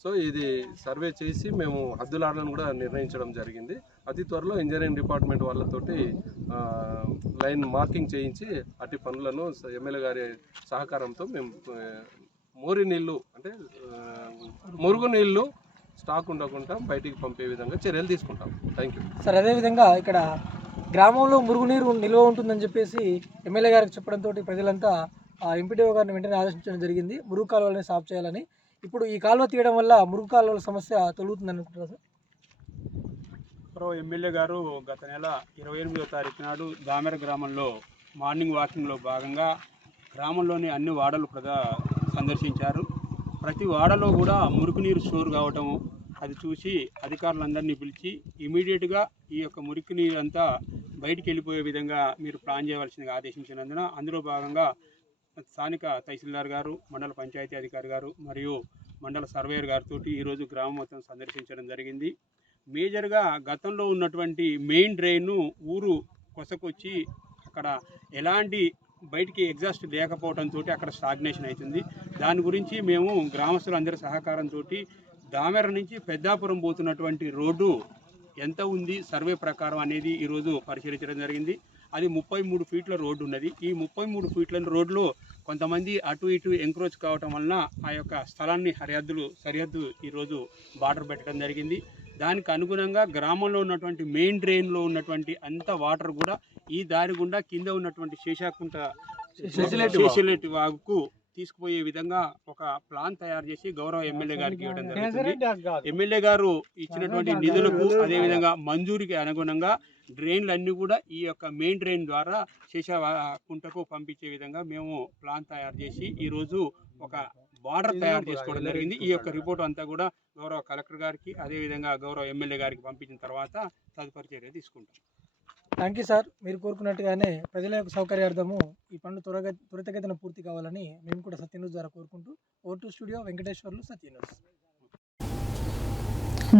సో ఇది సర్వే చేసి మేము హద్దులాడలను కూడా నిర్ణయించడం జరిగింది. అతి త్వరలో ఇంజనీరింగ్ డిపార్ట్మెంట్ వాళ్ళతోటి లైన్ మార్కింగ్ చేయించి అట్టి పనులను ఎమ్మెల్యే గారి సహకారంతో మేము మోరి నీళ్ళు అంటే మురుగు నీళ్ళు స్టాక్ ఉండకుండా బయటికి పంపే విధంగా చర్యలు తీసుకుంటాం. Thank you sir. అదేవిధంగా ఇక్కడ గ్రామంలో మురుగునీరు నిల్వ ఉంటుందని చెప్పేసి ఎమ్మెల్యే గారికి చెప్పడంతో ప్రజలంతా ఎంపీడీఓ గారిని వెంటనే ఆదేశించడం జరిగింది, మురుగు కాలువలని సాఫ్ చేయాలని. ఇప్పుడు ఈ కాలువ తీయడం వల్ల మురుగు కాలువల సమస్య తొలుగుతుంది అనుకుంటున్నారు సార్? మరో ఎమ్మెల్యే గారు గత నెల 28వ తారీఖు నాడు దామెర గ్రామంలో మార్నింగ్ వాకింగ్లో భాగంగా గ్రామంలోని అన్ని వాడలు సందర్శించారు. ప్రతి వాడలో కూడా మురుగునీరు స్టోర్ కావటము అది చూసి అధికారులందరినీ పిలిచి ఇమీడియట్గా ఈ యొక్క మురికి నీరు అంతా బయటికి వెళ్ళిపోయే విధంగా మీరు ప్లాన్ చేయవలసిందిగా ఆదేశించినందున అందులో భాగంగా స్థానిక తహసీల్దార్ గారు, మండల పంచాయతీ అధికారి గారు మరియు మండల సర్వేయర్ గారితో ఈరోజు గ్రామం మొత్తం సందర్శించడం జరిగింది. మేజర్గా గతంలో ఉన్నటువంటి మెయిన్ డ్రైన్ను ఊరు కొసకొచ్చి అక్కడ ఎలాంటి బయటికి ఎగ్జాస్ట్ లేకపోవడంతో అక్కడ స్టాగ్నేషన్ అవుతుంది. దాని గురించి మేము గ్రామస్తులందరి సహకారంతో దామెర నుంచి పెద్దాపురం పోతున్నటువంటి రోడ్డు ఎంత ఉంది సర్వే ప్రకారం అనేది ఈరోజు పరిశీలించడం జరిగింది. అది 33 ఫీట్ల రోడ్డు ఉన్నది. ఈ 33 ఫీట్ల రోడ్లో కొంతమంది అటు ఇటు ఎంక్రోచ్ కావటం వలన ఆ యొక్క స్థలాన్ని సరిహద్దు ఈరోజు బార్డర్ పెట్టడం జరిగింది. దానికి అనుగుణంగా గ్రామంలో ఉన్నటువంటి మెయిన్ డ్రైన్లో ఉన్నటువంటి అంత వాటర్ కూడా ఈ దారి గుండా కింద ఉన్నటువంటి శేషాకుంట ఫెసిలిటీ వాగుకు తీసుకుపోయే విధంగా ఒక ప్లాన్ తయారు చేసి గౌరవ ఎమ్మెల్యే గారికి ఇవ్వడం జరుగుతుంది. ఎమ్మెల్యే గారు ఇచ్చినటువంటి నిధులకు అదేవిధంగా మంజూరికి అనుగుణంగా డ్రైన్లు అన్నీ కూడా ఈ యొక్క మెయిన్ డ్రైన్ ద్వారా శేషాకుంటకు పంపించే విధంగా మేము ప్లాన్ తయారు చేసి ఈరోజు ఒక బార్డర్ తయారు చేసుకోవడం జరిగింది. ఈ యొక్క రిపోర్ట్ అంతా కూడా గౌరవ కలెక్టర్ గారికి అదేవిధంగా గౌరవ ఎమ్మెల్యే గారికి పంపించిన తర్వాత తదుపరి చర్య తీసుకుంటాం. Thank you sir. మీరు కోరుకున్నట్టుగానే ప్రజల యొక్క సౌకర్యార్థము ఈ పనులు త్వరితగతిన పూర్తి కావాలని మేము కూడా సత్యన్యూస్ ద్వారా కోరుకుంటూ ఓటు స్టూడియో వెంకటేశ్వర్లు, సత్యన్యూస్.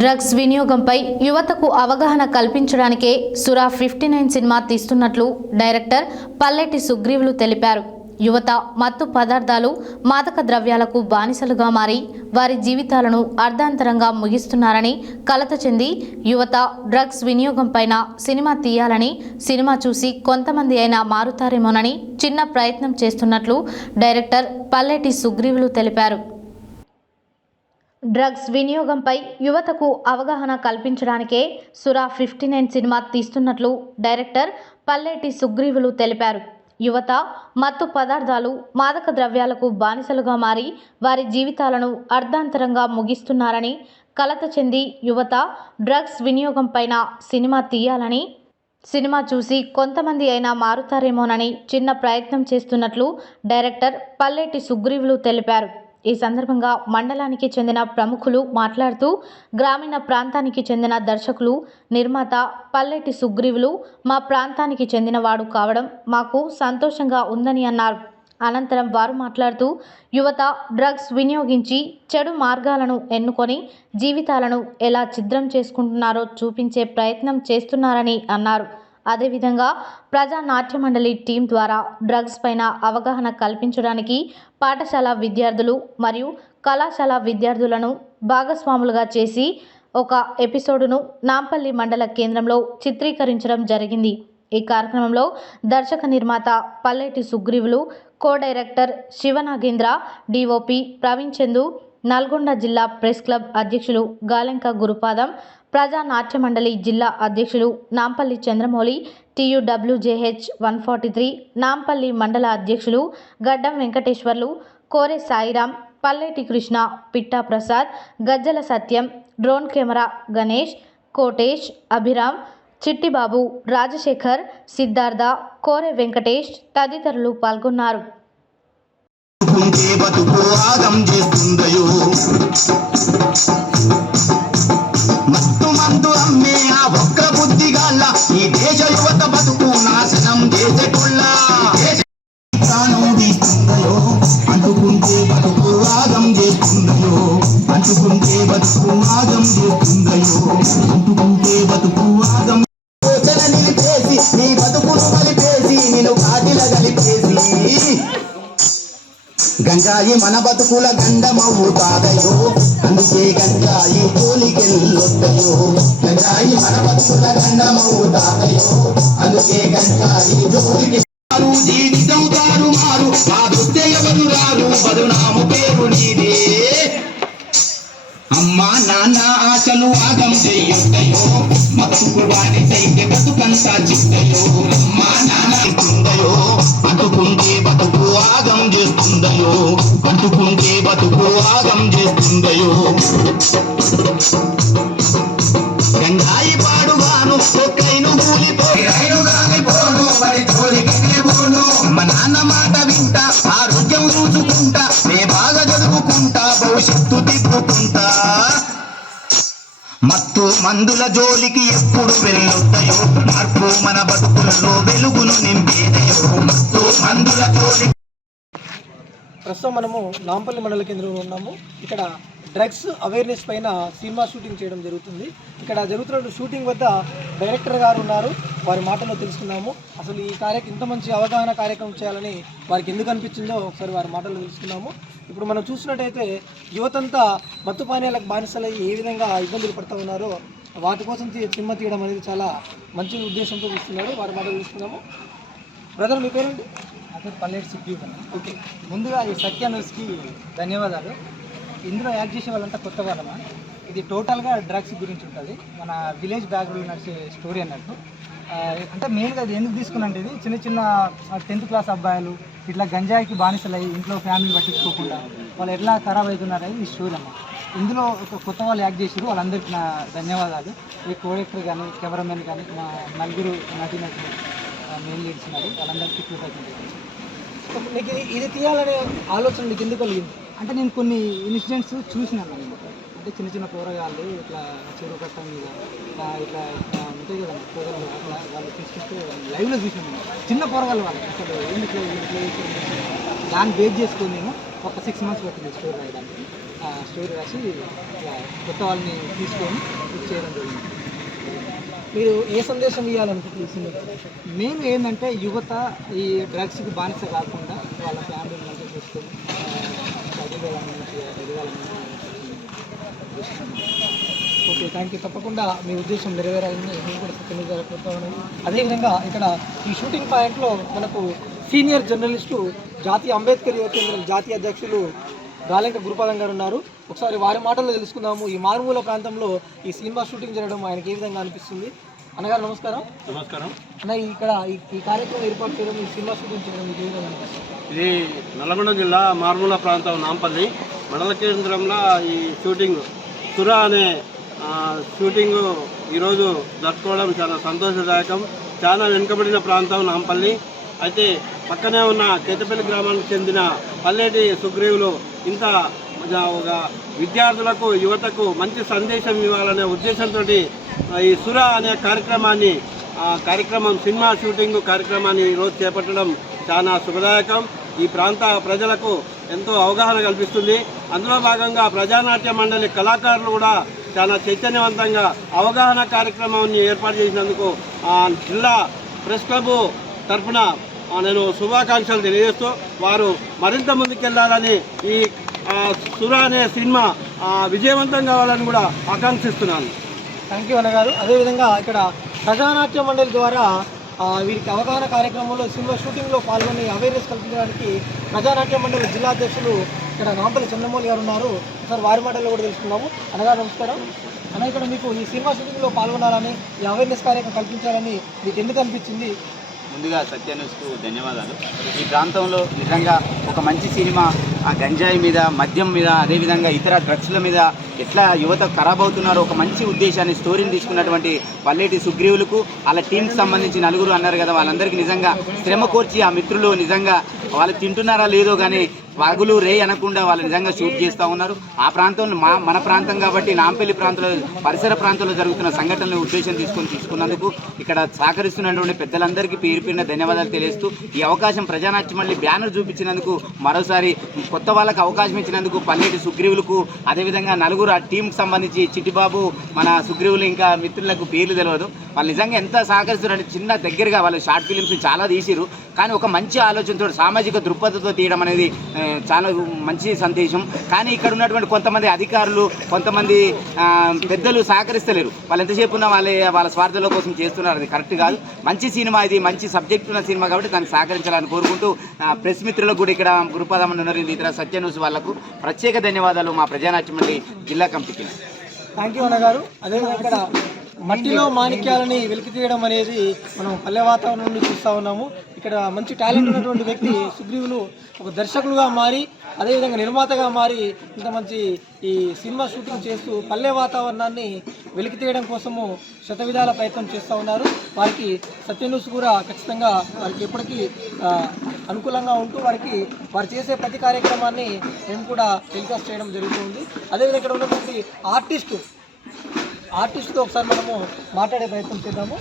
డ్రగ్స్ వినియోగంపై యువతకు అవగాహన కల్పించడానికే సురా 59 సినిమా తీస్తున్నట్లు డైరెక్టర్ పల్లెటి సుగ్రీవులు తెలిపారు. యువత మత్తు పదార్థాలు, మాదక ద్రవ్యాలకు బానిసలుగా మారి వారి జీవితాలను అర్ధాంతరంగా ముగిస్తున్నారని కలత చెంది యువత డ్రగ్స్ వినియోగంపైన సినిమా తీయాలని, సినిమా చూసి కొంతమంది అయినా మారుతారేమోనని చిన్న ప్రయత్నం చేస్తున్నట్లు డైరెక్టర్ పల్లెటి సుగ్రీవులు తెలిపారు. డ్రగ్స్ వినియోగంపై యువతకు అవగాహన కల్పించడానికే సురా 59 సినిమా తీస్తున్నట్లు డైరెక్టర్ పల్లెటి సుగ్రీవులు తెలిపారు. యువత మత్తు పదార్థాలు మాదక ద్రవ్యాలకు బానిసలుగా మారి వారి జీవితాలను అర్ధాంతరంగా ముగిస్తున్నారని కలత చెంది యువత డ్రగ్స్ వినియోగం పైన సినిమా తీయాలని, సినిమా చూసి కొంతమంది అయినా మారుతారేమోనని చిన్న ప్రయత్నం చేస్తున్నట్లు డైరెక్టర్ పల్లెటి సుగ్రీవులు తెలిపారు. ఈ సందర్భంగా మండలానికి చెందిన ప్రముఖులు మాట్లాడుతూ గ్రామీణ ప్రాంతానికి చెందిన దర్శకులు, నిర్మాత పల్లెటి సుగ్రీవులు మా ప్రాంతానికి చెందినవాడు కావడం మాకు సంతోషంగా ఉందని అన్నారు. అనంతరం వారు మాట్లాడుతూ యువత డ్రగ్స్ వినియోగించి చెడు మార్గాలను ఎన్నుకొని జీవితాలను ఎలా ఛిద్రం చేసుకుంటున్నారో చూపించే ప్రయత్నం చేస్తున్నారని అన్నారు. అదేవిధంగా ప్రజా నాట్య మండలి టీం ద్వారా డ్రగ్స్ పైన అవగాహన కల్పించడానికి పాఠశాల విద్యార్థులు మరియు కళాశాల విద్యార్థులను భాగస్వాములుగా చేసి ఒక ఎపిసోడును నాంపల్లి మండల కేంద్రంలో చిత్రీకరించడం జరిగింది. ఈ కార్యక్రమంలో దర్శక నిర్మాత Palleti Sugreevulu, co director Sivanagendra, DOP Praveen Chandu, Nalgonda జిల్లా ప్రెస్ క్లబ్ అధ్యక్షులు గాలెంక గురుపాదం, ప్రజా నాట్య మండలి జిల్లా అధ్యక్షులు నాంపల్లి చంద్రమౌళి, TUWJH 143 నాంపల్లి మండల అధ్యక్షులు గడ్డం వెంకటేశ్వర్లు, కోరె సాయిరాం, పల్లెటి కృష్ణ, పిట్టా ప్రసాద్, గజ్జల సత్యం, డ్రోన్ కెమెరా గణేష్, కోటేష్, అభిరామ్, చిట్టిబాబు, రాజశేఖర్, సిద్ధార్థ, కోరె వెంకటేష్ తదితరులు పాల్గొన్నారు. మత్తు మందు అమ్మే ఆ ఒక్క బుద్ధిగాళ్ళ ఈ దేశ యువత బతుకు నాశనం చేసేటోళ్ళ ప్రాణం తీస్తుందయో, అంటుకుంటే బతుకు ఆగం చేస్తుందయో, అంటుకుంటే బతుకు ఆగం చేస్తుందయో, అంటుకుంటే బతుకు ఆగం నిలిపేసి నీ బతుకును కలిపేసి నేను కాటిల కలిపేసి గంజాయి మన బతుకుల గండమవుతాదయో, అందుకే గంజాయి జోలికెళ్ళొద్దయో, గంజాయి మన బతుకుల గండమవుతాదయో, అందుకే గంజాయి జోలికి జీవితవుతారు మారు, మా దొస్తే ఎవరు రారు, బదునాము పేరు నీదే. అమ్మా నాన్న ఆశలు ఆగం చెయ్యొద్దయో, మత్తుకు బానిసైతే బతుకంతా చిత్తయో, అమ్మా నాన్న ఇస్తుందయో, అంటుకుంటే బతుకు ఆగం చేస్తుందయో, అంటుకుంటే బతుకు ఆగం చేస్తుందయో. గంగాయి పాడుగాను ఒక్కైను కూలిపోను, మరి తోలిపోను, మా నాన్న మాట వింటా, ఆరోగ్యం చూసుకుంటా, నే బాగా చదువుకుంటా, భవిష్యత్తు తిప్పుకుంటా. మత్తు మందుల జోలికి ఎప్పుడు వెళ్ళొద్దయో, మార్పు మన బతుకుల్లో వెలుగును నింపేదయో, మత్తు మందుల జోలికి. ప్రస్తుతం మనము నాంపల్లి మండల కేంద్రంలో ఉన్నాము. ఇక్కడ డ్రగ్స్ అవేర్నెస్ పైన సినిమా షూటింగ్ చేయడం జరుగుతుంది. ఇక్కడ జరుగుతున్న షూటింగ్ వద్ద డైరెక్టర్ గారు ఉన్నారు, వారి మాటల్లో తెలుసుకున్నాము. అసలు ఈ ఇంత మంచి అవగాహన కార్యక్రమం చేయాలని వారికి ఎందుకు అనిపించిందో ఒకసారి వారి మాటల్లో తెలుసుకున్నాము. ఇప్పుడు మనం చూసినట్టయితే యువతంతా మత్తు పానీయాలకు బానిసలై ఏ విధంగా ఇబ్బందులు పడుతూ ఉన్నారో వాటి కోసం సినిమా తీయడం అనేది చాలా మంచి ఉద్దేశంతో చూస్తున్నారు. వారి మాటలు తెలుసుకున్నాము. బ్రదర్, మీ పేరేంటి? అదే పల్లెటి సుగ్రీవులు. ఓకే, ముందుగా ఈ సత్య న్యూస్కి ధన్యవాదాలు. ఇందులో యాక్ట్ చేసే వాళ్ళంతా కొత్త వాళ్ళమా. ఇది టోటల్గా డ్రగ్స్ గురించి ఉంటుంది, మన విలేజ్ బ్యాక్గ్రౌండ్ నడిచే స్టోరీ అన్నట్టు. అంటే మెయిన్గా అది ఎందుకు తీసుకున్నంటే, ఇది చిన్న చిన్న 10th క్లాస్ అబ్బాయిలు ఇట్లా గంజాయికి బానిసలు అయ్యి ఇంట్లో ఫ్యామిలీ పట్టించుకోకుండా వాళ్ళు ఎట్లా ఖరాబ్ అవుతున్నారని ఈ స్టోరీ అన్నమాట. ఇందులో ఒక కొత్త వాళ్ళు యాక్ట్ చేసారు, వాళ్ళందరికీ నా ధన్యవాదాలు. ఈ కోడెక్టర్ కానీ కెమెరామెన్ కానీ మా నలుగురు నటినట్లు మెయిన్ లీడ్స్ ఉన్నారు, వాళ్ళందరికీ కృతజ్ఞతలు. మీకు ఇది తీయాలనే ఆలోచన మీకు ఎందుకు కలిగింది? అంటే నేను కొన్ని ఇన్సిడెంట్స్ చూసినాను అనమాట. అంటే చిన్న చిన్న కూరగాయలు ఇట్లా చెరువు కట్ట మీద ఇట్లా ఉంటాయి కదండి కూరగాయలు, అట్లా వాళ్ళు తీసుకుంటే లైవ్లో చూసినాను. చిన్న కూరగాయలు వాళ్ళు అసలు ఎందుకు దాన్ని బేక్ చేసుకొని నేను ఒక 6 months పట్టింది స్టోరీ రాయడానికి. స్టోరీ రాసి ఇట్లా కొత్త వాళ్ళని తీసుకొని చేయడం జరిగింది. మీరు ఏ సందేశం ఇవ్వాలనుకుంటుంది? మెయిన్ ఏంటంటే యువత ఈ డ్రగ్స్కి బానిస కాకుండా వాళ్ళ ఫ్యామిలీ మంచిగా చూసుకొని ఓకే, థ్యాంక్ యూ. తప్పకుండా మీ ఉద్దేశం నెరవేరాలని మేము కూడా తెలియజేయకపోతా ఉన్నాను. అదేవిధంగా ఇక్కడ ఈ షూటింగ్ పాయింట్లో మనకు సీనియర్ జర్నలిస్టు జాతీయ అంబేద్కర్ యువ కేంద్రం జాతీయ అధ్యక్షులు గాలెంక గురుపాదం గారు ఉన్నారు. ఒకసారి వారి మాటల్లో తెలుసుకుందాము. ఈ మారుమూల ప్రాంతంలో ఈ సినిమా షూటింగ్ జరగడం ఆయనకి ఏ విధంగా అనిపిస్తుంది, అన్నగారు నమస్కారం. నమస్కారం. అన్న ఇక్కడ ఈ కార్యక్రమం ఏర్పాటు చేయడం, ఈ సినిమా షూటింగ్ చేయడం మీకు ఏ విధంగా అనిపిస్తుంది? ఇది నల్గొండ జిల్లా మారుమూల ప్రాంతం నాంపల్లి మండల కేంద్రంలో ఈ షూటింగ్ సురా అనే షూటింగ్ ఈరోజు జరుపుకోవడం చాలా సంతోషదాయకం. చాలా వెనుకబడిన ప్రాంతం నాంపల్లి. అయితే పక్కనే ఉన్న కేతపల్లి గ్రామానికి చెందిన పల్లెటి సుగ్రీవులు ఇంత ఒక విద్యార్థులకు యువతకు మంచి సందేశం ఇవ్వాలనే ఉద్దేశంతో ఈ సురా అనే సినిమా షూటింగ్ కార్యక్రమాన్ని ఈరోజు చేపట్టడం చాలా శుభదాయకం. ఈ ప్రాంత ప్రజలకు ఎంతో అవగాహన కల్పిస్తుంది. అందులో భాగంగా ప్రజానాట్య మండలి కళాకారులు కూడా చాలా చైతన్యవంతంగా అవగాహన కార్యక్రమాన్ని ఏర్పాటు చేసినందుకు జిల్లా ప్రెస్ క్లబ్ తరఫున నేను శుభాకాంక్షలు తెలియజేస్తూ వారు మరింత ముందుకెళ్లాలని ఈ సురా అనే సినిమా విజయవంతం కావాలని కూడా ఆకాంక్షిస్తున్నాను. థ్యాంక్ యూ అన్నగారు. అదేవిధంగా ఇక్కడ ప్రజానాట్య మండలి ద్వారా వీరికి అవగాహన కార్యక్రమంలో సినిమా షూటింగ్లో పాల్గొని అవేర్నెస్ కల్పించడానికి ప్రజానాట్య మండలి జిల్లా అధ్యక్షులు ఇక్కడ నాంపల్లి చంద్రమౌళి గారు ఉన్నారు. సార్ వారి మాటల్లో కూడా తెలుసుకున్నాము. అన్నగారు నమస్కారం. అన్న ఇక్కడ మీకు ఈ సినిమా షూటింగ్లో పాల్గొనాలని, ఈ అవేర్నెస్ కార్యక్రమం కల్పించాలని మీకు ఎందుకు అనిపించింది? ముందుగా సత్యన్యూస్కు ధన్యవాదాలు. ఈ ప్రాంతంలో నిజంగా ఒక మంచి సినిమా గంజాయి మీద, మద్యం మీద, అదేవిధంగా ఇతర డ్రగ్స్ల మీద ఎట్లా యువత ఖరాబ్ అవుతున్నారో ఒక మంచి ఉద్దేశాన్ని, స్టోరీని తీసుకున్నటువంటి పల్లెటి సుగ్రీవులకు వాళ్ళ టీంకి సంబంధించి నలుగురు అన్నారు కదా, వాళ్ళందరికీ నిజంగా శ్రమ కోర్చి ఆ మిత్రులు నిజంగా వాళ్ళు తింటున్నారా లేదో కానీ వాగులు రే అనకుండా వాళ్ళు నిజంగా షూట్ చేస్తూ ఉన్నారు. ఆ ప్రాంతంలో మన ప్రాంతం కాబట్టి నాంపల్లి ప్రాంతంలో పరిసర ప్రాంతంలో జరుగుతున్న సంఘటనలు ఉద్దేశం తీసుకున్నందుకు ఇక్కడ సహకరిస్తున్నటువంటి పెద్దలందరికీ పేరుపేరున ధన్యవాదాలు తెలియజేస్తూ ఈ అవకాశం ప్రజానాట్యం మళ్ళీ బ్యానర్ చూపించినందుకు, మరోసారి కొత్త వాళ్ళకి అవకాశం ఇచ్చినందుకు పల్లెటి సుగ్రీవులకు, అదేవిధంగా నలుగురు ఆ టీంకి సంబంధించి చిట్టిబాబు, మన సుగ్రీవులు ఇంకా మిత్రులకు పేర్లు తెలియదు, వాళ్ళు నిజంగా ఎంత సహకరిస్తున్నారంటే చిన్న దగ్గరగా వాళ్ళు షార్ట్ ఫిలిమ్స్ చాలా తీసిరు. కానీ ఒక మంచి ఆలోచనతో, సామాజిక దృక్పథంతో తీయడం అనేది చాలా మంచి సందేశం. కానీ ఇక్కడ ఉన్నటువంటి కొంతమంది అధికారులు, కొంతమంది పెద్దలు సహకరిస్తలేరు. వాళ్ళు ఎంతసేపు ఉన్నా వాళ్ళ స్వార్థాల కోసం చేస్తున్నారు. అది కరెక్ట్ కాదు. మంచి సినిమా, ఇది మంచి సబ్జెక్ట్ ఉన్న సినిమా కాబట్టి దానికి సహకరించాలని కోరుకుంటూ ప్రెస్ మిత్రులకు కూడా ఇక్కడ గురుపాదమని ఉన్నారు, ఇతర సత్య న్యూస్ వాళ్లకు ప్రత్యేక ధన్యవాదాలు మా ప్రజానాట్యం మండలి జిల్లా కమిటీకి. థ్యాంక్ యూ అన్నగారు. అదేవిధంగా ఇక్కడ మట్టిలో మాణిక్యాలని వెలికి తీయడం అనేది మనం పల్లె వాతావరణం నుండి చూస్తూ ఉన్నాము. ఇక్కడ మంచి టాలెంట్ ఉన్నటువంటి వ్యక్తి సుగ్రీవులు ఒక దర్శకులుగా మారి, అదేవిధంగా నిర్మాతగా మారి ఇంత మంచి ఈ సినిమా షూటింగ్ చేస్తూ పల్లె వాతావరణాన్ని వెలికి తీయడం కోసము శతవిధాల ప్రయత్నం చేస్తూ ఉన్నారు. వారికి సత్య న్యూస్ కూడా ఖచ్చితంగా వారికి ఎప్పటికీ అనుకూలంగా ఉంటూ వారు చేసే ప్రతి కార్యక్రమాన్ని మేము కూడా టెలికాస్ట్ చేయడం జరుగుతుంది. అదేవిధంగా ఇక్కడ ఉన్నటువంటి ఆర్టిస్ట్తో ఒకసారి మనము మాట్లాడే ప్రయత్నం చేద్దాము.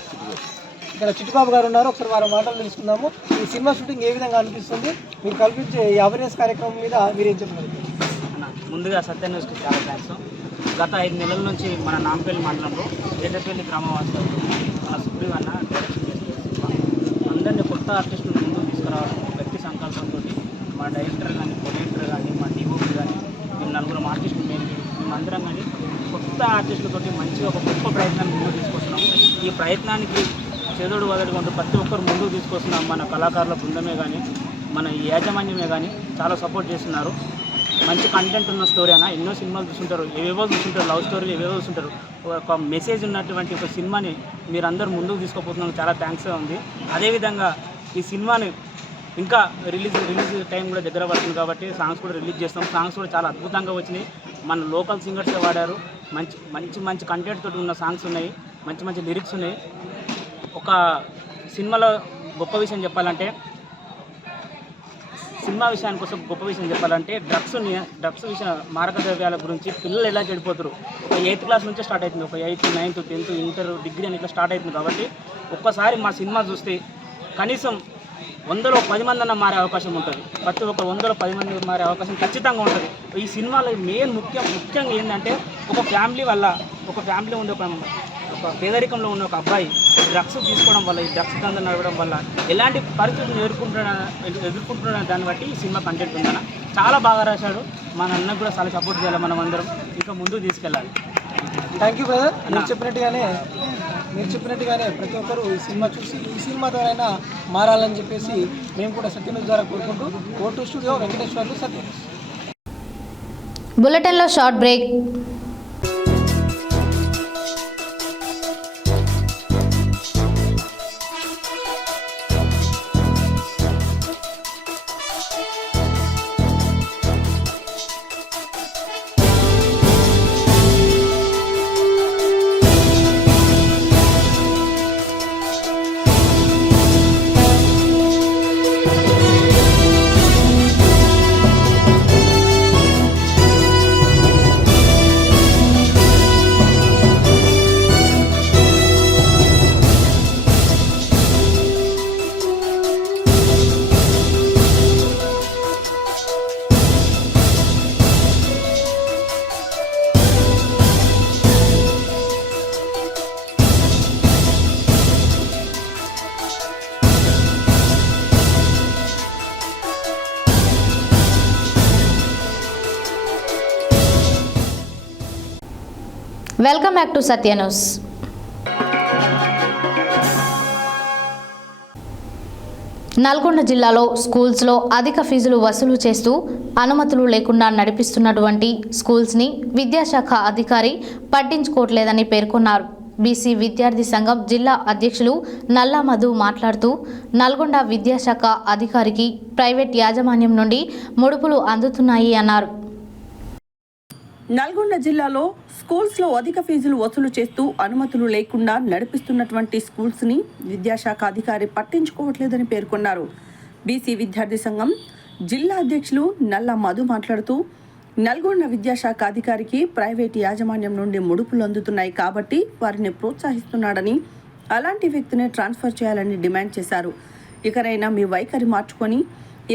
ఇక్కడ చిట్టుబాబు గారు ఉన్నారు, ఒకసారి వారి మాటలు తెలుసుకుందాము. ఈ సినిమా షూటింగ్ ఏ విధంగా అనిపిస్తుంది, మీరు కల్పించే ఈ అవేర్నెస్ కార్యక్రమం మీద మీరేం చెప్తున్నారు? ముందుగా సత్య న్యూస్కి చాలా థ్యాంక్స్. గత 5 నెలల నుంచి మన నాంపల్లి మండలంలో ఏటపల్లి గ్రామవాసులు మన సుగ్రీవ్ అన్న డైరెక్షన్ చేస్తున్న అందరినీ కొత్త ఆర్టిస్టులు ముందుకు తీసుకురావడం గట్టి సంకల్పంతో మా డైరెక్టర్ కానీ, ప్రొడ్యూసర్ కానీ, మా డిఓపి కానీ, మేము నలుగురు ఆర్టిస్టులు మేమందరం కానీ కొత్త ఆర్టిస్టులతోటి మంచిగా ఒక గొప్ప ప్రయత్నాన్ని ముందుకు తీసుకొస్తున్నాము. ఈ ప్రయత్నానికి చేదోడు వదలుకుంటూ ప్రతి ఒక్కరు ముందుకు తీసుకొస్తున్నాం. మన కళాకారుల బృందమే కానీ, మన యాజమాన్యమే కానీ చాలా సపోర్ట్ చేస్తున్నారు. మంచి కంటెంట్ ఉన్న స్టోరీ అయినా ఎన్నో సినిమాలు చూస్తుంటారు, ఏవేవో చూస్తుంటారు, లవ్ స్టోరీలు ఏవేవో చూస్తుంటారు. ఒక మెసేజ్ ఉన్నటువంటి ఒక సినిమాని మీరందరూ ముందుకు తీసుకుపోతున్నాం, చాలా థ్యాంక్స్గా ఉంది. అదేవిధంగా ఈ సినిమాని ఇంకా రిలీజ్ టైం కూడా దగ్గర పడుతుంది కాబట్టి సాంగ్స్ కూడా రిలీజ్ చేస్తాం. సాంగ్స్ కూడా చాలా అద్భుతంగా వచ్చినాయి. మన లోకల్ సింగర్సే వాడారు. మంచి కంటెంట్ తోటి ఉన్న సాంగ్స్ ఉన్నాయి, మంచి లిరిక్స్ ఉన్నాయి. ఒక సినిమాలో గొప్ప విషయం చెప్పాలంటే, సినిమా విషయానికి కోసం గొప్ప విషయం చెప్పాలంటే డ్రగ్స్ విషయం, మారక ద్రవ్యాల గురించి పిల్లలు ఎలా చెడిపోతారు. ఒక 8th క్లాస్ నుంచే స్టార్ట్ అవుతుంది. ఒక 8th, 9th, 10th, inter, degree అని ఇట్లా స్టార్ట్ అవుతుంది. కాబట్టి ఒక్కసారి మా సినిమా చూస్తే కనీసం 100లో 10 మంది అన్న మారే అవకాశం ఉంటుంది. ప్రతి ఒక్క 100లో 10 మంది మారే అవకాశం ఖచ్చితంగా ఉంటుంది. ఈ సినిమాలో ముఖ్యంగా ఏంటంటే ఒక ఫ్యామిలీ ఉంది, ఒక పేదరికంలో ఉన్న ఒక అబ్బాయి డ్రగ్స్ తీసుకోవడం వల్ల, ఈ డ్రగ్స్ దందా నడవడం వల్ల ఎలాంటి పరిస్థితులు ఎదుర్కొంటున్న దాన్ని బట్టి ఈ సినిమా కంటెంట్ ఉందన్న చాలా బాగా రాశాడు. మన అన్నకు కూడా చాలా సపోర్ట్ చేయాలి, మనం అందరం ఇంకా ముందుకు తీసుకెళ్ళాలి. Thank you brother. మీరు చెప్పినట్టుగానే ప్రతి ఒక్కరూ ఈ సినిమా చూసి ఈ సినిమా ద్వారా మారాలని చెప్పేసి మేము కూడా సత్య న్యూస్ ద్వారా కోరుకుంటూ ఓటు స్టూడియో వెంకటేశ్వర్లు సత్య న్యూస్. బులెటిన్లో short break. Welcome back to Satya news. Nalgonda జిల్లాలో స్కూల్స్లో అధిక ఫీజులు వసూలు చేస్తూ అనుమతులు లేకుండా నడిపిస్తున్నటువంటి స్కూల్స్ని విద్యాశాఖ అధికారి పట్టించుకోవట్లేదని పేర్కొన్నారు. బీసీ విద్యార్థి సంఘం జిల్లా అధ్యక్షులు నల్లా మధు మాట్లాడుతూ నల్గొండ విద్యాశాఖ అధికారికి ప్రైవేట్ యాజమాన్యం నుండి ముడుపులు అందుతున్నాయి అన్నారు. నల్గొండ జిల్లాలో స్కూల్స్లో అధిక ఫీజులు వసూలు చేస్తూ అనుమతులు లేకుండా నడిపిస్తున్నటువంటి స్కూల్స్ని విద్యాశాఖ అధికారి పట్టించుకోవట్లేదని పేర్కొన్నారు. బీసీ విద్యార్థి సంఘం జిల్లా అధ్యక్షులు నల్లా మధు మాట్లాడుతూ నల్గొండ విద్యాశాఖ అధికారికి ప్రైవేట్ యాజమాన్యం నుండి ముడుపులు అందుతున్నాయి కాబట్టి వారిని ప్రోత్సహిస్తున్నాడని, అలాంటి వ్యక్తిని ట్రాన్స్ఫర్ చేయాలని డిమాండ్ చేశారు. ఇకనైనా మీ వైఖరి మార్చుకొని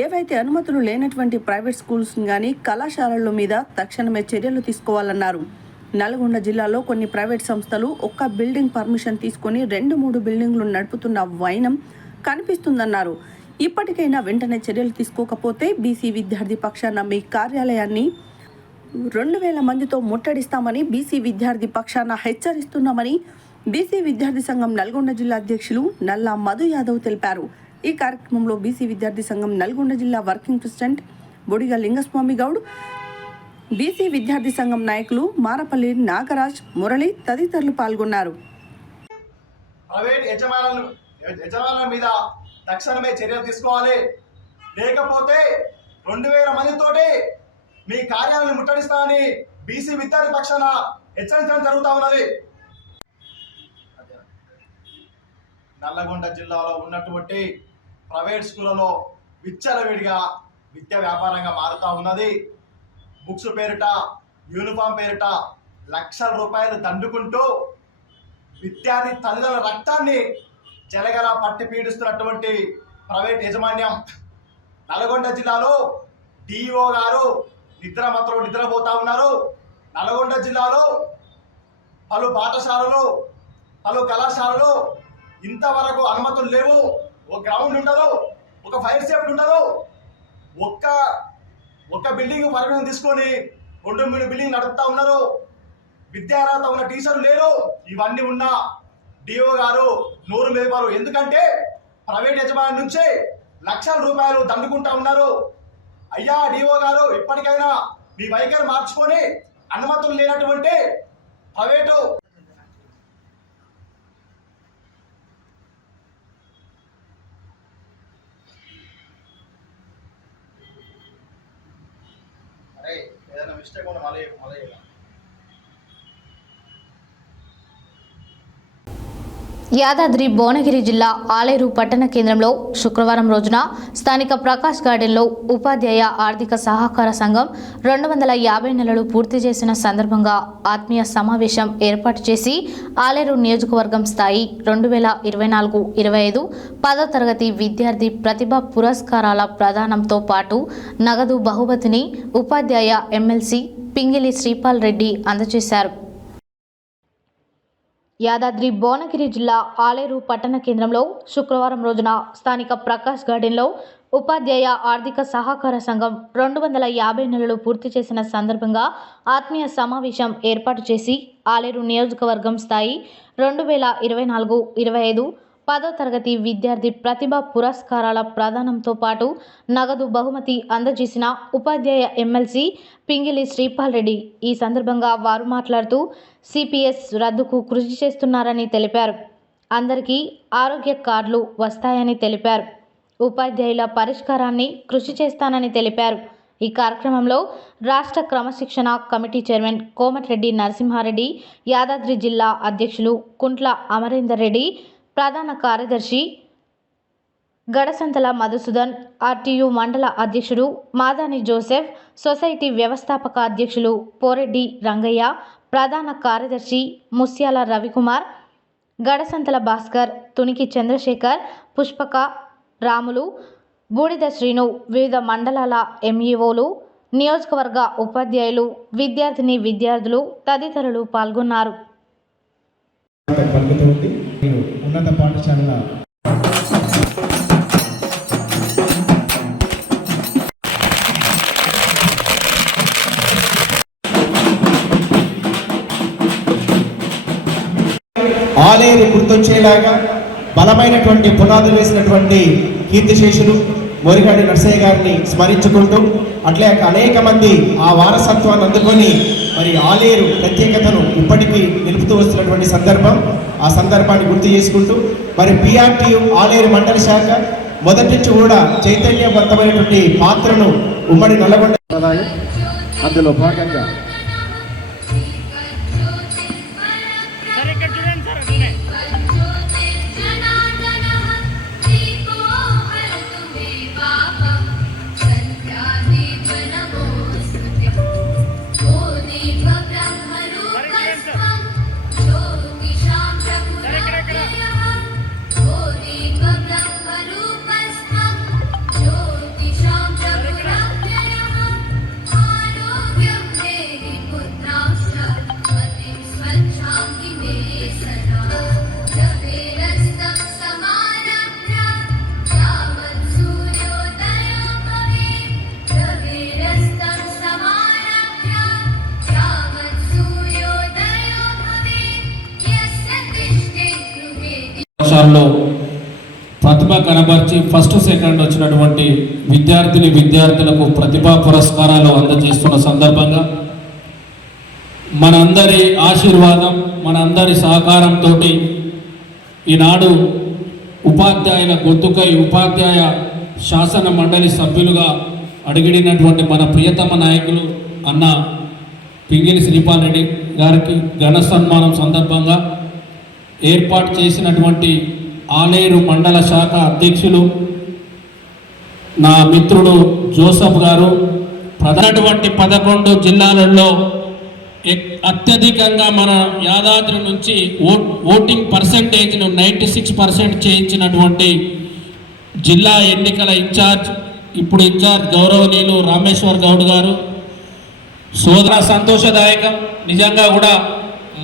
ఏవైతే అనుమతులు లేనటువంటి ప్రైవేట్ స్కూల్స్ కానీ కళాశాలల మీద తక్షణమే చర్యలు తీసుకోవాలన్నారు. నల్గొండ జిల్లాలో కొన్ని ప్రైవేట్ సంస్థలు ఒక్క బిల్డింగ్ పర్మిషన్ తీసుకొని 2-3 బిల్డింగ్లు నడుపుతున్న వైనం కనిపిస్తుందన్నారు. ఇప్పటికైనా వెంటనే చర్యలు తీసుకోకపోతే బీసీ విద్యార్థి పక్షాన మీ కార్యాలయాన్ని 2000 మందితో ముట్టడిస్తామని బీసీ విద్యార్థి పక్షాన హెచ్చరిస్తున్నామని బీసీ విద్యార్థి సంఘం నల్గొండ జిల్లా అధ్యక్షులు నల్లా మధు యాదవ్ తెలిపారు. ఈ కార్యక్రమంలో బీసీ విద్యార్థి సంఘం నల్గొండ జిల్లా working president Bodiga Lingaswamy Goud, BC విద్యార్థి సంఘం నాయకులు మారపల్లి నాగరాజ్, మురళి తదితరులు పాల్గొన్నారు. ప్రైవేట్ యజమానుల మీద తక్షణమే చర్యలు తీసుకోవాలి, లేకపోతే 2000 మందితోటి మీ కార్యాలయాన్ని ముట్టడిస్తామని బీసీ విద్యార్థి పక్షాన హెచ్చరించడం జరుగుతూ ఉన్నది. నల్లగొండ జిల్లాలో ఉన్నటువంటి ప్రైవేట్ స్కూళ్ళలో విచ్చలవిడిగా విద్యా వ్యాపారంగా మారుతూ ఉన్నది. బుక్స్ పేరిట, యూనిఫామ్ పేరిట లక్షల రూపాయలు దండుకుంటూ విద్యార్థి తల్లిదండ్రుల రక్తాన్ని జలగల పట్టి పీడిస్తున్నటువంటి ప్రైవేట్ యాజమాన్యం. నల్గొండ జిల్లాలో డిఓ గారు నిద్రపోతా ఉన్నారు. నల్గొండ జిల్లాలో పలు పాఠశాలలు, పలు కళాశాలలు ఇంతవరకు అనుమతులు లేవు. ఒక గ్రౌండ్ ఉండదు, ఒక ఫైర్ సేఫ్టీ ఉండదు. ఒక్క బిల్డింగ్ పర్మిషన్ తీసుకొని 2-3 బిల్డింగ్ నడుపుతా ఉన్నారు. విద్యార్హత ఉన్న టీచర్లు లేరు. ఇవన్నీ ఉన్న డిఓ గారు నోరు మెదపారు. ఎందుకంటే ప్రైవేట్ యజమాని నుంచి లక్షల రూపాయలు దండుకుంటా ఉన్నారు. అయ్యా డిఓ గారు, ఇప్పటికైనా మీ వైఖరి మార్చుకొని అనుమతులు లేనటువంటి ప్రైవేటు ఏదైనా మిస్టేక్ ఉంటే మళ్ళీ యాదాద్రి భువనగిరి జిల్లా ఆలేరు పట్టణ కేంద్రంలో శుక్రవారం రోజున స్థానిక ప్రకాష్ గార్డెన్లో ఉపాధ్యాయ ఆర్థిక సహకార సంఘం 250 నెలలు పూర్తి చేసిన సందర్భంగా ఆత్మీయ సమావేశం ఏర్పాటు చేసి ఆలేరు నియోజకవర్గం స్థాయి 2024-25 10వ తరగతి విద్యార్థి ప్రతిభా పురస్కారాల ప్రదానంతో పాటు నగదు బహుమతిని ఉపాధ్యాయ ఎమ్మెల్సీ పింగిలి శ్రీపాల్ రెడ్డి అందజేశారు. యాదాద్రి భువనగిరి జిల్లా ఆలేరు పట్టణ కేంద్రంలో శుక్రవారం రోజున స్థానిక ప్రకాష్ గార్డెన్లో ఉపాధ్యాయ ఆర్థిక సహకార సంఘం 250 నెలలు పూర్తి చేసిన సందర్భంగా ఆత్మీయ సమావేశం ఏర్పాటు చేసి ఆలేరు నియోజకవర్గం స్థాయి 2024-25 10వ తరగతి విద్యార్థి ప్రతిభా పురస్కారాల ప్రదానంతో పాటు నగదు బహుమతి అందజేసిన ఉపాధ్యాయ ఎమ్మెల్సీ పింగిలి శ్రీపాల్ రెడ్డి. ఈ సందర్భంగా వారు మాట్లాడుతూ సిపిఎస్ రద్దుకు కృషి చేస్తున్నారని తెలిపారు. అందరికీ ఆరోగ్య కార్డులు వస్తాయని తెలిపారు. ఉపాధ్యాయుల పరిష్కారాన్ని కృషి చేస్తానని తెలిపారు. ఈ కార్యక్రమంలో రాష్ట్ర క్రమశిక్షణ కమిటీ చైర్మన్ కోమటిరెడ్డి నరసింహారెడ్డి, యాదాద్రి జిల్లా అధ్యక్షులు కుంట్ల అమరేందర్ రెడ్డి, ప్రధాన కార్యదర్శి గడసంతల మధుసూదన్, ఆర్టీయూ మండల అధ్యక్షుడు మాదాని జోసెఫ్, సొసైటీ వ్యవస్థాపక అధ్యక్షులు పోరెడ్డి రంగయ్య, ప్రధాన కార్యదర్శి ముస్యాల రవికుమార్, గడసంతల భాస్కర్, తునికి చంద్రశేఖర్, పుష్పక, రాములు, బూడిద శ్రీను, వివిధ మండలాల ఎంఈఓలు, నియోజకవర్గ ఉపాధ్యాయులు, విద్యార్థులు తదితరులు పాల్గొన్నారు. ఉన్నత పాఠశాల ఆలేరు గుర్తొచ్చేలాగా బలమైనటువంటి పునాదులు వేసినటువంటి కీర్తిశేషులు మోరిగాడి నర్సయ్య గారిని స్మరించుకుంటూ అట్లే అనేక మంది ఆ వారసత్వాన్ని అందుకొని మరి ఆలేరు ప్రత్యేకతను ఇప్పటికీ నిలుపుతూ వస్తున్నటువంటి సందర్భం. ఆ సందర్భాన్ని గుర్తు చేసుకుంటూ మరి పిఆర్టీయు ఆలేరు మండల శాఖ మొదటి నుంచి కూడా చైతన్యవంతమైనటువంటి పాత్రను ఉమ్మడి నల్లగొండ అందులో భాగంగా పాఠశాలలో ప్రతిభ కనబర్చి ఫస్ట్ సెకండ్ వచ్చినటువంటి విద్యార్థులకు ప్రతిభా పురస్కారాలు అందజేస్తున్న సందర్భంగా మనందరి ఆశీర్వాదం మనందరి సహకారంతో ఈనాడు ఉపాధ్యాయుల గొంతుకై ఉపాధ్యాయ శాసన మండలి సభ్యులుగా అడిగిడినటువంటి మన ప్రియతమ నాయకులు అన్న పింగిలి శ్రీపాల్ రెడ్డి గారికి ఘన సన్మానం సందర్భంగా ఏర్పాటు చేసినటువంటి ఆలేరు మండల శాఖ అధ్యక్షులు నా మిత్రుడు జోసఫ్ గారు ప్రధానటువంటి 11 జిల్లాలలో అత్యధికంగా మన యాదాద్రి నుంచి ఓటింగ్ పర్సెంటేజ్ను 96% చేయించినటువంటి జిల్లా ఎన్నికల ఇన్ఛార్జ్ ఇప్పుడు ఇన్ఛార్జ్ గౌరవనీయులు రామేశ్వర్ గౌడ్ గారు సోదర సంతోషదాయకం. నిజంగా కూడా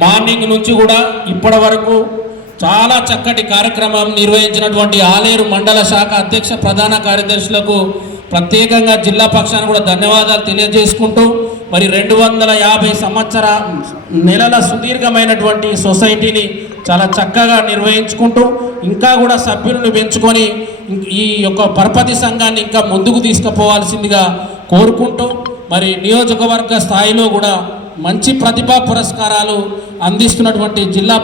మార్నింగ్ నుంచి కూడా ఇప్పటి వరకు చాలా చక్కటి కార్యక్రమం నిర్వహించినటువంటి ఆలేరు మండల శాఖ అధ్యక్ష ప్రధాన కార్యదర్శులకు ప్రత్యేకంగా జిల్లా పక్షాన్ని కూడా ధన్యవాదాలు తెలియజేసుకుంటూ మరి 250 నెలల సుదీర్ఘమైనటువంటి సొసైటీని చాలా చక్కగా నిర్వహించుకుంటూ ఇంకా కూడా సభ్యులను పెంచుకొని ఈ యొక్క పరపతి సంఘాన్ని ఇంకా ముందుకు తీసుకుపోవాల్సిందిగా కోరుకుంటూ మరి నియోజకవర్గ స్థాయిలో కూడా మంచి ప్రతిభా పురస్కారాలు అందిస్తున్నటువంటి జిల్లా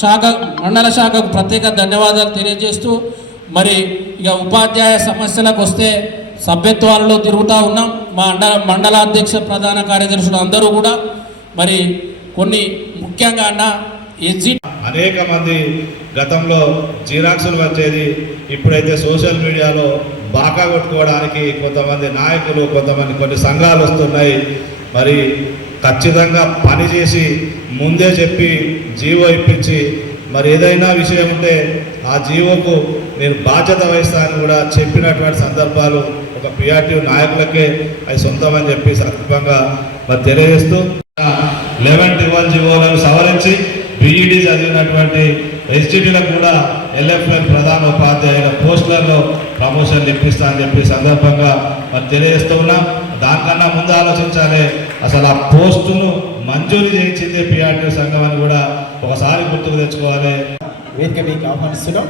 శాఖ మండల శాఖకు ప్రత్యేక ధన్యవాదాలు తెలియజేస్తూ మరి ఇక ఉపాధ్యాయ సమస్యలకు వస్తే సభ్యత్వాలలో తిరుగుతూ ఉన్నాం. మా మండలాధ్యక్ష ప్రధాన కార్యదర్శులు అందరూ కూడా మరి కొన్ని ముఖ్యంగా అనేక మంది గతంలో జిరాక్సులు వచ్చేది, ఇప్పుడైతే సోషల్ మీడియాలో బాకా కొట్టుకోవడానికి కొంతమంది నాయకులు కొన్ని సంఘాలు వస్తున్నాయి. మరి ఖచ్చితంగా పనిచేసి ముందే చెప్పి జీవో ఇప్పించి మరి ఏదైనా విషయం ఉంటే ఆ జీవోకు నేను బాధ్యత వహిస్తానని కూడా చెప్పినటువంటి సందర్భాలు ఒక పిఆర్టీ నాయకులకే అది సొంతమని చెప్పి సందర్భంగా మరి తెలియజేస్తూ 11 జీవోలను సవరించి బీఈడీ చదివినటువంటి ఎస్జిటీలకు కూడా ఎల్ఎఫ్ఎల్ ప్రధాన ఉపాధ్యాయుల పోస్టులలో ప్రమోషన్లు ఇప్పిస్తా అని చెప్పి సందర్భంగా మరి తెలియజేస్తూ ఉన్నాం. దానికన్నా ముందు ఆలోచించాలి, అసలు ఆ పోస్టును మంజూరు చేయించిందే పిఆర్టీ సంఘం అని కూడా ఒకసారి గుర్తుకు తెచ్చుకోవాలి. వేదిక మీకు ఆహ్వానిస్తున్నాం.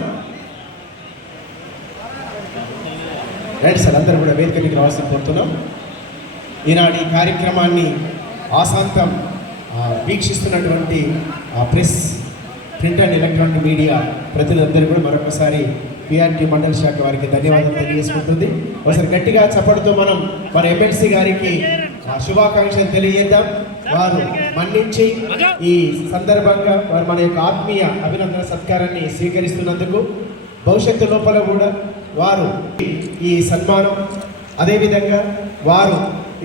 రైట్ సార్, అందరూ కూడా వేదిక మీకు రావాల్సి కోరుతున్నాం. ఈనాడు ఈ కార్యక్రమాన్ని ఆశాంతం వీక్షిస్తున్నటువంటి press, print and electronic media ప్రతినిధులందరూ కూడా మరొకసారి పిఆర్టీ మండల శాఖ వారికి ధన్యవాదాలు తెలియజేసుకుంటుంది. ఒకసారి గట్టిగా చప్పటితో మనం మన ఎమ్మెల్సీ గారికి శుభాకాంక్షలు తెలియజేద్దాం. వారు మన్నించి ఈ సందర్భంగా వారు మన యొక్క ఆత్మీయ అభినందన సత్కారాన్ని స్వీకరిస్తున్నందుకు భవిష్యత్తు లోపల కూడా వారు ఈ సన్మానం, అదేవిధంగా వారు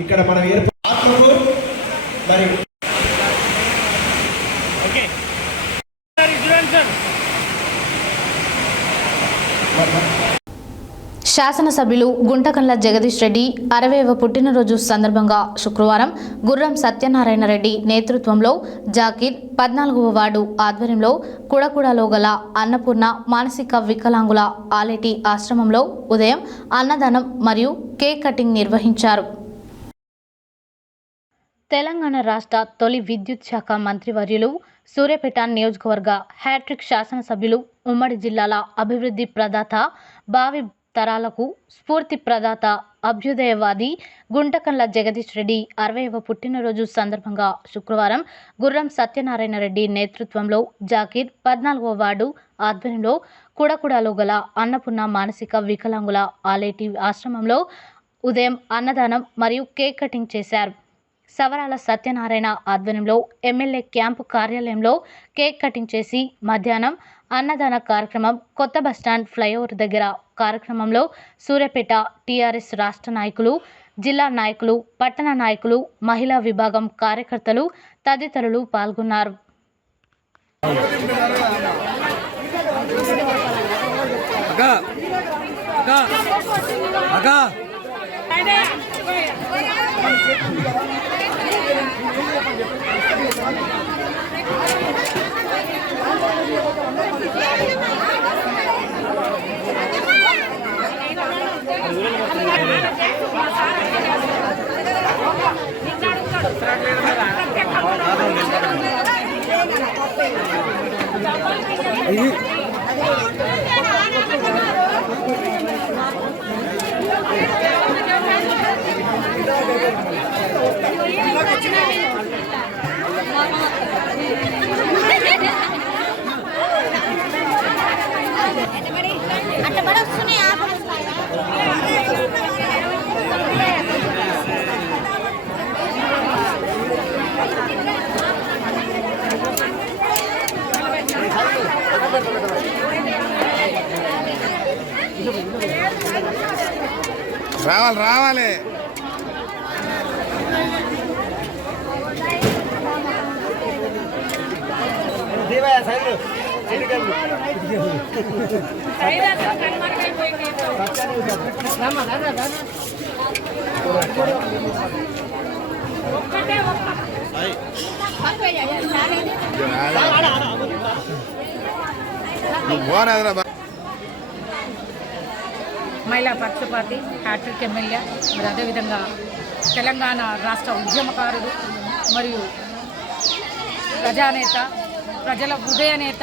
ఇక్కడ మనం ఏర్పాటు మరి శాసనసభ్యులు గుంటకండ్ల జగదీష్ రెడ్డి 60వ పుట్టినరోజు సందర్భంగా శుక్రవారం గుర్రం సత్యనారాయణ రెడ్డి నేతృత్వంలో జాకీర్ 14వ వార్డు ఆధ్వర్యంలో కుడకుడలో గల అన్నపూర్ణ మానసిక వికలాంగుల ఆలేటి ఆశ్రమంలో ఉదయం అన్నదానం మరియు కేక్ కటింగ్ నిర్వహించారు. తెలంగాణ రాష్ట్ర తొలి విద్యుత్ శాఖ మంత్రివర్యులు సూర్యాపేట నియోజకవర్గ హ్యాట్రిక్ శాసనసభ్యులు ఉమ్మడి జిల్లాల అభివృద్ధి ప్రదాత భావి తరాలకు స్ఫూర్తి ప్రదాత అభ్యుదయవాది గుంటకండ్ల జగదీష్ రెడ్డి 60వ పుట్టినరోజు సందర్భంగా శుక్రవారం గుర్రం సత్యనారాయణ రెడ్డి నేతృత్వంలో జాకీర్ 14వ వార్డు ఆధ్వర్యంలో కుడకుడలో గల అన్నపూర్ణ మానసిక వికలాంగుల ఆలేటి ఆశ్రమంలో ఉదయం అన్నదానం మరియు కేక్ కటింగ్ చేశారు. సవరాల సత్యనారాయణ ఆధ్వర్యంలో ఎమ్మెల్యే క్యాంపు కార్యాలయంలో కేక్ కటింగ్ చేసి మధ్యాహ్నం అన్నదాన కార్యక్రమం కొత్త బస్టాండ్ ఫ్లైఓవర్ దగ్గర కార్యక్రమంలో సూర్యాపేట టీఆర్ఎస్ రాష్ట్ర నాయకులు, జిల్లా నాయకులు, పట్టణ నాయకులు, మహిళా విభాగం కార్యకర్తలు తదితరులు పాల్గొన్నారు. రావాలి మహిళా పక్షపాతి హ్యాట్రిక్ ఎమ్మెల్యే మరి అదేవిధంగా తెలంగాణ రాష్ట్ర ఉద్యమకారుడు మరియు ప్రజానేత, ప్రజల హృదయ నేత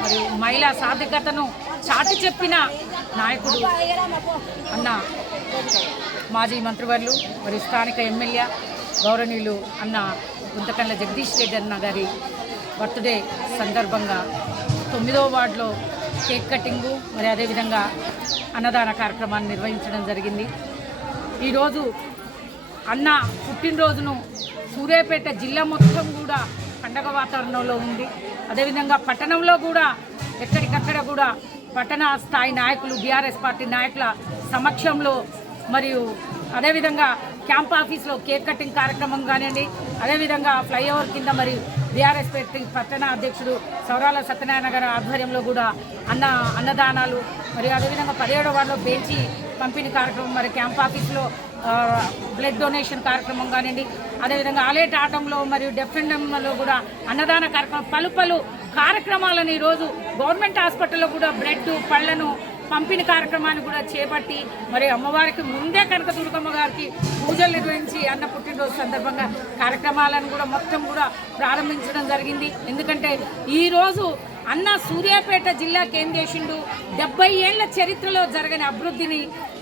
మరియు మహిళా సాధికతను చాటి చెప్పిన నాయకుడు అన్న మాజీ మంత్రివర్యులు మరియు స్థానిక ఎమ్మెల్యే గౌరవనీయులు అన్న గుంటకండ్ల జగదీష్ రెడ్డి అన్న గారి బర్త్డే సందర్భంగా 9వ వార్డులో కేక్ కటింగు మరి అదేవిధంగా అన్నదాన కార్యక్రమాన్ని నిర్వహించడం జరిగింది. ఈరోజు అన్న పుట్టినరోజును సూర్యాపేట జిల్లా మొత్తం కూడా పండగ వాతావరణంలో ఉంది. అదేవిధంగా పట్టణంలో కూడా ఎక్కడికక్కడ కూడా పట్టణ స్థాయి నాయకులు, బీఆర్ఎస్ పార్టీ నాయకుల సమక్షంలో మరియు అదేవిధంగా క్యాంప్ ఆఫీస్లో కేక్ కటింగ్ కార్యక్రమం కానివ్వండి, అదేవిధంగా ఫ్లైఓవర్ కింద మరియు బీఆర్ఎస్ పార్టీ పట్టణ అధ్యక్షుడు సవరాల సత్యనారాయణ గారి ఆధ్వర్యంలో కూడా అన్నదానాలు మరియు అదేవిధంగా 17వ వార్డులో బెంచి పంపిణీ కార్యక్రమం, మరి క్యాంప్ ఆఫీస్లో బ్లడ్ డొనేషన్ కార్యక్రమం కానివ్వండి, అదేవిధంగా ఆలేట్ ఆటంలో మరియు డెఫెండంలో కూడా అన్నదాన కార్యక్రమం, పలు కార్యక్రమాలను ఈరోజు గవర్నమెంట్ హాస్పిటల్లో కూడా బ్లడ్ పళ్లను పంపిణీ కార్యక్రమాన్ని కూడా చేపట్టి మరి అమ్మవారికి ముందే కనకదుర్గమ్మ గారికి పూజలు నిర్వహించి అన్న పుట్టినరోజు సందర్భంగా కార్యక్రమాలను కూడా మొత్తం కూడా ప్రారంభించడం జరిగింది. ఎందుకంటే ఈరోజు అన్న సూర్యాపేట జిల్లాకి ఏం చేసిండు, 70 ఏళ్ల చరిత్రలో జరగని అభివృద్ధిని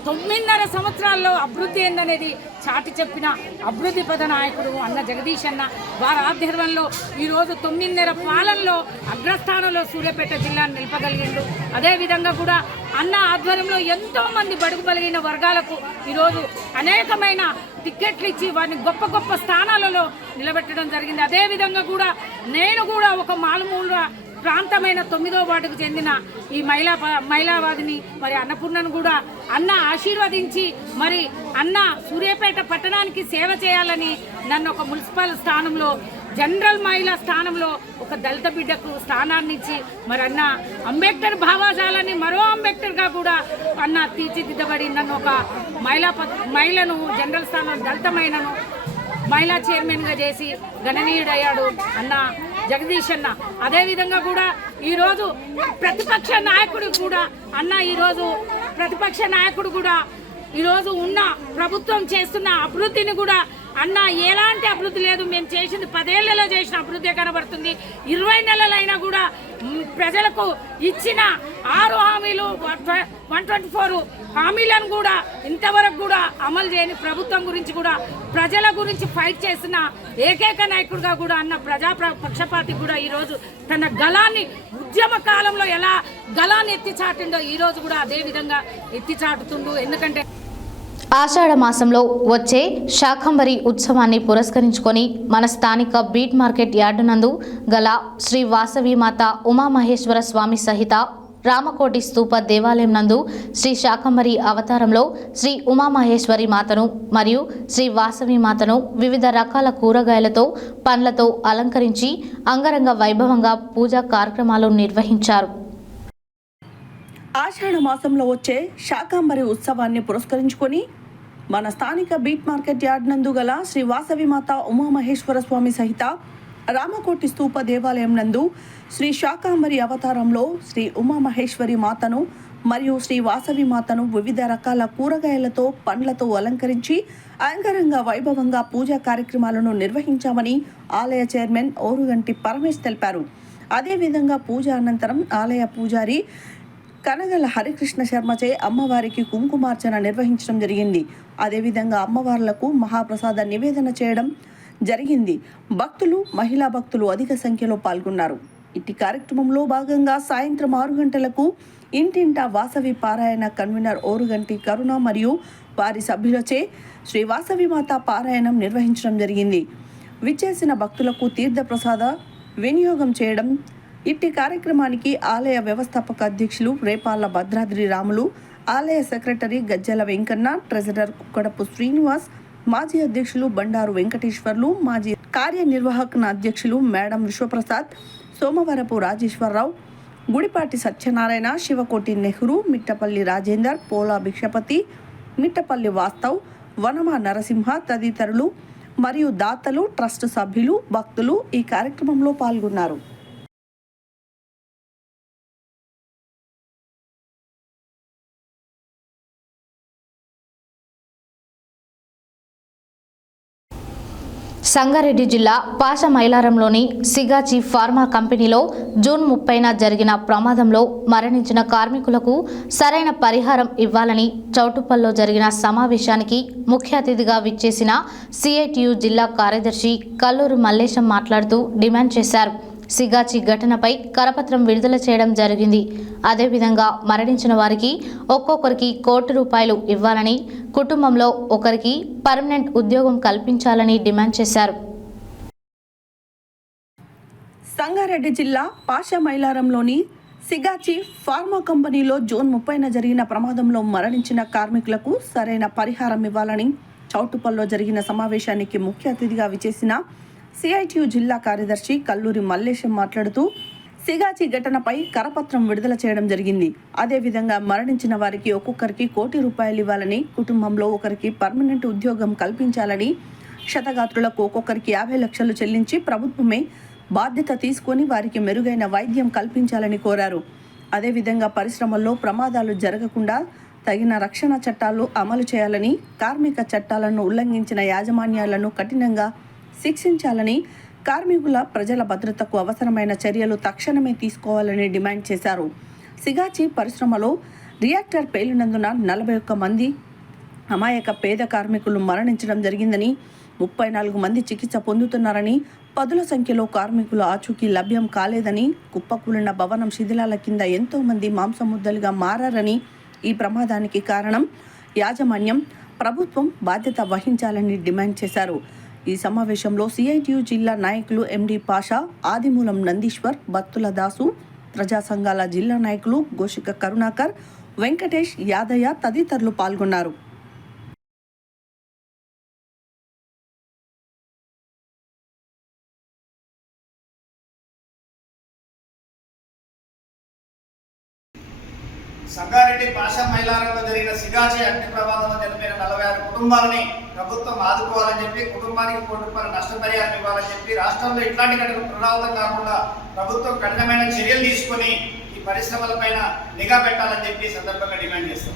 9.5 సంవత్సరాల్లో అభివృద్ధి ఏందనేది చాటి చెప్పిన అభివృద్ధి పద నాయకుడు అన్న జగదీష్ అన్న. వారి ఆధ్వర్యంలో ఈరోజు 9.5 పాలనలో అగ్రస్థానంలో సూర్యాపేట జిల్లాను నిలపగలిగిండు. అదేవిధంగా కూడా అన్న ఆధ్వర్యంలో ఎంతోమంది బడుగు బలిగిన వర్గాలకు ఈరోజు అనేకమైన టిక్కెట్లు ఇచ్చి వారిని గొప్ప స్థానాలలో నిలబెట్టడం జరిగింది. అదేవిధంగా కూడా నేను కూడా ఒక మాలుమూల ప్రాంతమైన 9వ వార్డుకు చెందిన ఈ మహిళావాదిని మరి అన్నపూర్ణను కూడా అన్న ఆశీర్వదించి మరి అన్న సూర్యాపేట పట్టణానికి సేవ చేయాలని నన్ను ఒక మున్సిపల్ స్థానంలో, జనరల్ మహిళా స్థానంలో ఒక దళిత బిడ్డకు స్థానాన్ని ఇచ్చి మరి అన్న అంబేద్కర్ భావాజాలని మరో అంబేద్కర్గా కూడా అన్న తీర్చిదిద్దబడి నన్ను ఒక మహిళను జనరల్ స్థానం దళిత మహిళా చైర్మన్గా చేసి గణనీయుడయ్యాడు అన్న జగదీష్ అన్న. అదేవిధంగా కూడా ఈరోజు ప్రతిపక్ష నాయకుడు కూడా అన్న ప్రతిపక్ష నాయకుడు కూడా ఈరోజు ఉన్న ప్రభుత్వం చేస్తున్న అభివృద్ధిని కూడా అన్న ఎలాంటి అభివృద్ధి లేదు, మేము చేసింది 10 ఏళ్లలో చేసిన అభివృద్ధి కనబడుతుంది. 20 నెలలైనా కూడా ప్రజలకు ఇచ్చిన 6 హామీలు 124 హామీలను కూడా ఇంతవరకు కూడా అమలు చేయని ప్రభుత్వం గురించి కూడా ప్రజల గురించి ఫైట్ చేసిన ఏకైక నాయకుడిగా కూడా అన్న పక్షపాతి కూడా ఈరోజు తన గళాన్ని ఉద్యమ కాలంలో ఎలా గళాన్ని ఎత్తి చాటిండో ఈరోజు కూడా అదే విధంగా ఎత్తి చాటుతుండు. ఎందుకంటే ఆషాఢ మాసంలో వచ్చే శాకంబరి ఉత్సవాన్ని పురస్కరించుకొని మన స్థానిక బీట్ మార్కెట్ యార్డు నందు గల శ్రీ వాసవి మాత ఉమామహేశ్వర స్వామి సహిత రామకోటి స్తూప దేవాలయం నందు శ్రీ శాకంబరి అవతారంలో శ్రీ ఉమామహేశ్వరి మాతను మరియు శ్రీ వాసవి మాతను వివిధ రకాల కూరగాయలతో పండ్లతో అలంకరించి అంగరంగ వైభవంగా పూజా కార్యక్రమాలు నిర్వహించారు. ఆషాఢ మాసంలో వచ్చే శాకంబరి ఉత్సవాన్ని పురస్కరించుకొని మన స్థానిక బీట్ మార్కెట్ యార్డ్ నందు గల శ్రీ వాసవి మాత ఉమామహేశ్వర స్వామి సహిత రామకోటి స్తూప దేవాలయం నందు శ్రీ శాకంబరి అవతారంలో శ్రీ ఉమామహేశ్వరి మాతను మరియు శ్రీ వాసవి మాతను వివిధ రకాల కూరగాయలతో పండ్లతో అలంకరించి అంగరంగ వైభవంగా పూజా కార్యక్రమాలను నిర్వహించామని ఆలయ చైర్మన్ ఓరుగంటి పరమేశ్ తెలిపారు. అదేవిధంగా పూజ అనంతరం ఆలయ పూజారి కనగల హరికృష్ణ శర్మచే అమ్మవారికి కుంకుమార్చన నిర్వహించడం జరిగింది. అదేవిధంగా అమ్మవార్లకు మహాప్రసాద నివేదన చేయడం జరిగింది. భక్తులు, మహిళా భక్తులు అధిక సంఖ్యలో పాల్గొన్నారు. ఇట్టి కార్యక్రమంలో భాగంగా సాయంత్రం 6 గంటలకు ఇంటింటా వాసవి పారాయణ కన్వీనర్ ఓరుగంటి కరుణ మరియు వారి సభ్యులచే శ్రీ వాసవి మాత పారాయణం నిర్వహించడం జరిగింది. విచ్చేసిన భక్తులకు తీర్థప్రసాద వినియోగం చేయడం. ఇట్టి కార్యక్రమానికి ఆలయ వ్యవస్థాపక అధ్యక్షులు రేపాళ్ల భద్రాద్రి రాములు, ఆలయ సెక్రటరీ గజ్జల వెంకన్న, ట్రెజరర్ కుక్కడపు శ్రీనివాస్, మాజీ అధ్యక్షులు బండారు వెంకటేశ్వర్లు, మాజీ కార్యనిర్వాహక అధ్యక్షులు మేడం విశ్వప్రసాద్, సోమవరపు రాజేశ్వరరావు, గుడిపాటి సత్యనారాయణ, శివకోటి నెహ్రూ, మిట్టపల్లి రాజేందర్, పోలా భిక్షపతి, మిట్టపల్లి వాస్తవ్, వనమా నరసింహ తదితరులు మరియు దాతలు, ట్రస్ట్ సభ్యులు, భక్తులు ఈ కార్యక్రమంలో పాల్గొన్నారు. సంగారెడ్డి జిల్లా పాషమైలారంలోని సిగాచి ఫార్మా కంపెనీలో జూన్ 30న జరిగిన ప్రమాదంలో మరణించిన కార్మికులకు సరైన పరిహారం ఇవ్వాలని చౌటుప్పల్లో జరిగిన సమావేశానికి ముఖ్య అతిథిగా విచ్చేసిన సిఐటియు జిల్లా కార్యదర్శి కల్లూరు మల్లేశం మాట్లాడుతూ డిమాండ్ చేశారు. సిగాచి ఘటనపై కరపత్రం విడుదల చేయడం జరిగింది. అదేవిధంగా మరణించిన వారికి ఒక్కొక్కరికి ₹1,00,00,000 ఇవ్వాలని, కుటుంబంలో ఒకరికి పర్మనెంట్ ఉద్యోగం కల్పించాలని డిమాండ్ చేశారు. సంగారెడ్డి జిల్లా పాషమైలారంలోని సిగాచి ఫార్మా కంపెనీలో జూన్ 30న జరిగిన ప్రమాదంలో మరణించిన కార్మికులకు సరైన పరిహారం ఇవ్వాలని చౌటుప్పల్లో జరిగిన సమావేశానికి ముఖ్య అతిథిగా విచ్చేసిన సిఐటియు జిల్లా కార్యదర్శి కల్లూరి మల్లేశం మాట్లాడుతూ సిగాచి ఘటనపై కరపత్రం విడుదల చేయడం జరిగింది. అదేవిధంగా మరణించిన వారికి ఒక్కొక్కరికి ₹1,00,00,000 ఇవ్వాలని, కుటుంబంలో ఒకరికి పర్మనెంట్ ఉద్యోగం కల్పించాలని, క్షతగాత్రులకు ఒక్కొక్కరికి 50 లక్షలు చెల్లించి ప్రభుత్వమే బాధ్యత తీసుకొని వారికి మెరుగైన వైద్యం కల్పించాలని కోరారు. అదేవిధంగా పరిశ్రమల్లో ప్రమాదాలు జరగకుండా తగిన రక్షణ చట్టాలు అమలు చేయాలని, కార్మిక చట్టాలను ఉల్లంఘించిన యాజమాన్యాలను కఠినంగా శిక్షించాలని, కార్మికుల ప్రజల భద్రతకు అవసరమైన చర్యలు తక్షణమే తీసుకోవాలని డిమాండ్ చేశారు. సిగాచి పరిశ్రమలో రియాక్టర్ పేలినందున 41 మంది అమాయక పేద కార్మికులు మరణించడం జరిగిందని, 34 మంది చికిత్స పొందుతున్నారని, పదుల సంఖ్యలో కార్మికులు ఆచూకీ లభ్యం కాలేదని, కుప్పకూలిన భవనం శిథిలాల కింద ఎంతో మంది మాంసముద్దలుగా మారారని, ఈ ప్రమాదానికి కారణం యాజమాన్యం, ప్రభుత్వం బాధ్యత వహించాలని డిమాండ్ చేశారు. ఈ సమావేశంలో సిఐటియు జిల్లా నాయకులు ఎండి పాషా, ఆదిమూలం నందీశ్వర్, బత్తుల దాసు, ప్రజా సంఘాల జిల్లా నాయకులు గోషిక కరుణాకర్, వెంకటేష్, యాదయ్య తదితరులు పాల్గొన్నారు. సంగారెడ్డి పాషమైలారంలో జరిగిన సిగాచి అగ్ని ప్రమాదంలో చనిపోయిన 46 కుటుంబాలని ప్రభుత్వం ఆదుకోవాలని చెప్పి, కుటుంబానికి ₹1,00,00,000 నష్టపరిహారం ఇవ్వాలని చెప్పి, రాష్ట్రంలో ఇట్లాంటి ఘటనలు పునరావృతం కాకుండా ప్రభుత్వం కఠినమైన చర్యలు తీసుకొని ఈ పరిశ్రమలపైన నిఘా పెట్టాలని చెప్పి సందర్భంగా డిమాండ్ చేస్తాం.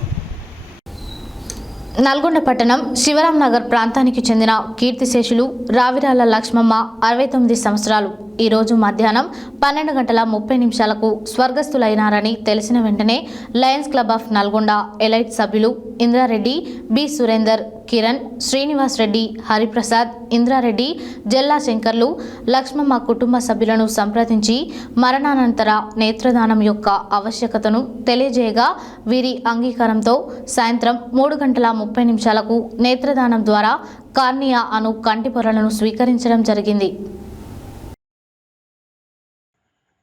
నల్గొండ పట్టణం శివరాం నగర్ ప్రాంతానికి చెందిన కీర్తిశేషులు రావిరాల లక్ష్మమ్మ 69 సంవత్సరాలు ఈరోజు మధ్యాహ్నం 12:30 స్వర్గస్థులైనారని తెలిసిన వెంటనే Lions club of Nalgonda elite సభ్యులు ఇంద్రారెడ్డి, బి సురేందర్, కిరణ్, శ్రీనివాస్ రెడ్డి, హరిప్రసాద్, ఇంద్రారెడ్డి, జల్లా శంకర్లు లక్ష్మమ్మ కుటుంబ సభ్యులను సంప్రదించి మరణానంతర నేత్రదానం యొక్క ఆవశ్యకతను తెలియజేయగా వీరి అంగీకారంతో సాయంత్రం 3:30 నేత్రదానం ద్వారా కార్నియా అను కంటి పొరలను స్వీకరించడం జరిగింది.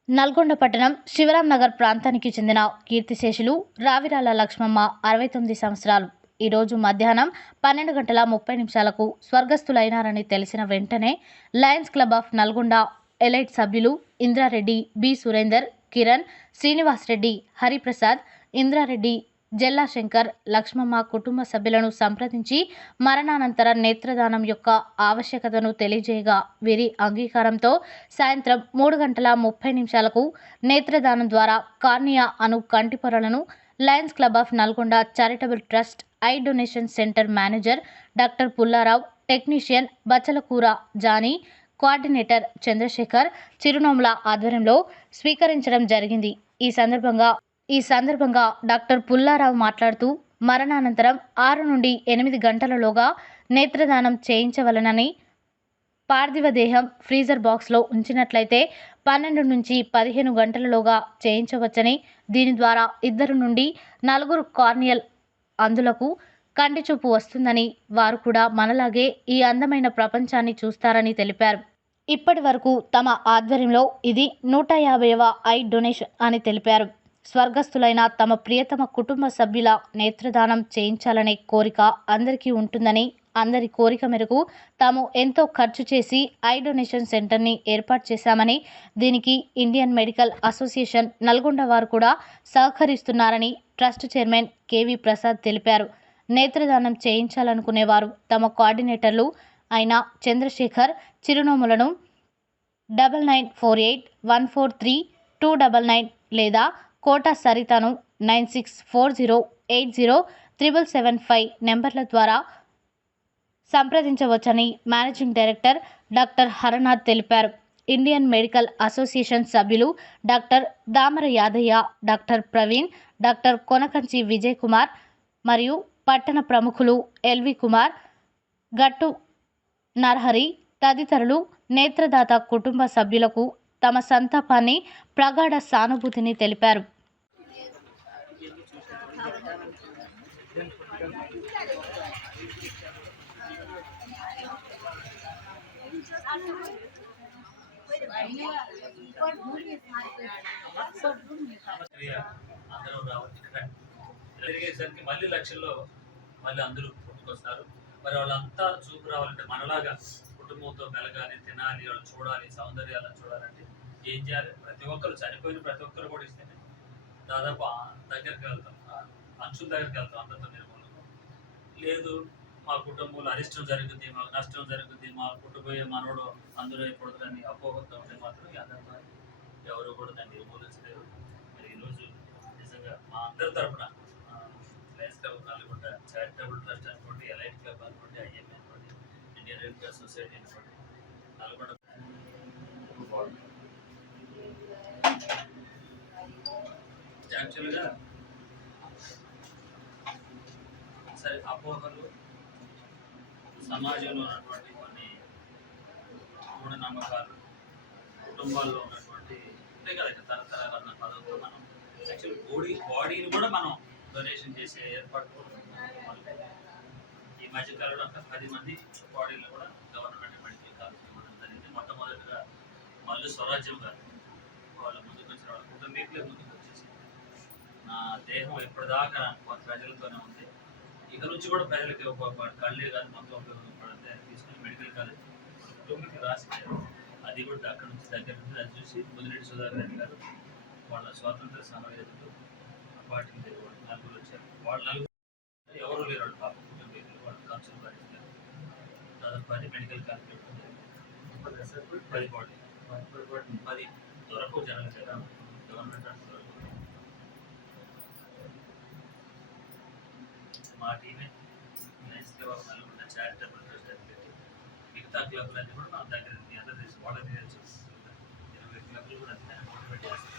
నల్గొండ పట్టణం శివరాం నగర్ ప్రాంతానికి చెందిన కీర్తిశేషులు రావిరాల లక్ష్మమ్మ 69 సంవత్సరాలు ఈరోజు మధ్యాహ్నం 12:30 స్వర్గస్థులైనారని తెలిసిన వెంటనే Lions club of Nalgonda elite సభ్యులు ఇంద్రారెడ్డి, బి సురేందర్, కిరణ్, శ్రీనివాస్ రెడ్డి, హరిప్రసాద్, ఇంద్రారెడ్డి, జల్లా శంకర్ లక్ష్మమ్మ కుటుంబ సభ్యులను సంప్రదించి మరణానంతర నేత్రదానం యొక్క ఆవశ్యకతను తెలియజేయగా వీరి అంగీకారంతో సాయంత్రం 3:30 నేత్రదానం ద్వారా కార్నియా అను కంటి పొరలను lions club of Nalgonda charitable trust eye donation centre manager doctor Pullarao, technician Bachalakura Johnny, coordinator Chandrashekar Chirunomula ఆధ్వర్యంలో స్వీకరించడం జరిగింది. ఈ సందర్భంగా డాక్టర్ పుల్లారావు మాట్లాడుతూ మరణానంతరం 6 నుండి 8 గంటలలోగా నేత్రదానం చేయించవలనని, పార్థివ దేహం ఫ్రీజర్ బాక్స్లో ఉంచినట్లయితే 12 నుంచి 15 గంటలలోగా చేయించవచ్చని, దీని ద్వారా 2 నుండి 4 కార్నియల్ అందులకు కంటి చూపు వస్తుందని, వారు కూడా మనలాగే ఈ అందమైన ప్రపంచాన్ని చూస్తారని తెలిపారు. ఇప్పటి వరకు తమ ఆధ్వర్యంలో ఇది 150వ ఐ డొనేషన్ అని తెలిపారు. స్వర్గస్థులైన తమ ప్రియతమ కుటుంబ సభ్యుల నేత్రదానం చేయించాలనే కోరిక అందరికీ ఉంటుందని, అందరి కోరిక మేరకు తాము ఎంతో ఖర్చు చేసి ఐ డొనేషన్ సెంటర్ని ఏర్పాటు చేశామని, దీనికి ఇండియన్ మెడికల్ అసోసియేషన్ నల్గొండ వారు కూడా సహకరిస్తున్నారని ట్రస్ట్ చైర్మన్ కేవి ప్రసాద్ తెలిపారు. నేత్రదానం చేయించాలనుకునేవారు తమ కోఆర్డినేటర్లు అయిన చంద్రశేఖర్ చిరునోములను 9948143299 లేదా కోట సరితను 9640807775 నెంబర్ల ద్వారా సంప్రదించవచ్చని మేనేజింగ్ డైరెక్టర్ డాక్టర్ హరనాథ్ తెలిపారు. ఇండియన్ మెడికల్ అసోసియేషన్ సభ్యులు doctor Damara Yadaiah, doctor Praveen, doctor Konakanchi Vijay Kumar మరియు పట్టణ ప్రముఖులు ఎల్వి కుమార్, గట్టు నరహరి తదితరులు నేత్రదాత కుటుంబ సభ్యులకు తమ సంతాపాన్ని, ప్రగాఢ సానుభూతిని తెలిపారు. అందరూ జరిగేసరికి మళ్ళీ లక్షల్లో మళ్ళీ అందరూ పుట్టుకొస్తారు. మరి వాళ్ళంతా చూపు రావాలంటే మనలాగా కుటుంబంతో మెలగాలి, తినాలి, వాళ్ళు చూడాలి, సౌందర్యాలను చూడాలంటే ఏం చేయాలి? ప్రతి ఒక్కరు చనిపోయిన ప్రతి ఒక్కరు కూడా ఇస్తేనే దాదాపు దగ్గరికి వెళ్తాం, అంచుల దగ్గరికి వెళ్తాం అందరితో నిర్మూలన. లేదు మా కుటుంబంలో అరిష్టం జరుగుతుంది, మాకు నష్టం జరుగుతుంది, మా పుట్టుపోయే మనోడు అందరూ అయిపోతుందని అపోహతో ఉంటే మాత్రం అందరితో ఎవరు కూడా దాన్ని నిర్మూలించలేరు. మరి ఈరోజు నిజంగా మా అందరి తరఫున Lions club Nalgonda charitable trust అనుకోండి, ఎలైట్ క్లబ్ అనుకోండి, ఐఎంఏ అనుకోండి, ఇండియన్ రెడ్ క్రాస్ సొసైటీ అనుకోండి, నల్గొండ యాక్చువల్గా సరే అపోహలు సమాజంలో ఉన్నటువంటి కొన్ని మూఢనమ్మకాలు, కుటుంబాల్లో ఉన్నటువంటి అంతే కదా తరతరాల పదవులతో మనం యాక్చువల్ బాడీని కూడా మనం డొనేషన్ చేసే ఏర్పాటు ఈ మధ్యకాలంలో అంతా 10 మంది బాడీలు కూడా గవర్నమెంట్ మెడికల్ కాలేజ్ ఇవ్వడం జరిగింది. మొట్టమొదటిగా మళ్ళీ స్వరాజ్యం గారు వాళ్ళు ముందుకు వచ్చిన వాళ్ళు కుటుంబీకులే ముందుకు వచ్చేసి నా దేహం ఎప్పటిదాకా ప్రజలతోనే ఉంది, ఇక నుంచి కూడా ప్రజలకి కళ్ళే కాదు మొత్తం ఉపయోగపడితే తీసుకుని మెడికల్ కాలేజ్ కుటుంబీకి రాసిచ్చారు. అది కూడా అక్కడ నుంచి దగ్గర నుంచి అది చూసి ముదిరెడ్డి సుధాకర్ రెడ్డి గారు వాళ్ళ స్వాతంత్ర సమరయోధులు వాటిని నలుగురు వచ్చారు. వాళ్ళ నలుగురు ఎవరు లేరు వాళ్ళు పాపం కుటుంబీకులు, వాళ్ళు ఖర్చులు భరించారు. దాదాపు 10 మెడికల్ కాలేజ్ 10 బాడీ 10 దొరకవు జనాలు కదా గవర్నమెంట్ అంటున్నారు. మా టీమే club of Nalgonda charitable trust అధిపతి. మిగతా క్లబ్లన్నీ కూడా మన దగ్గర అందరూ తెలిసి వాళ్ళకి తెలిసి 20 క్లబ్లు కూడా మోటివేట్ చేస్తారు.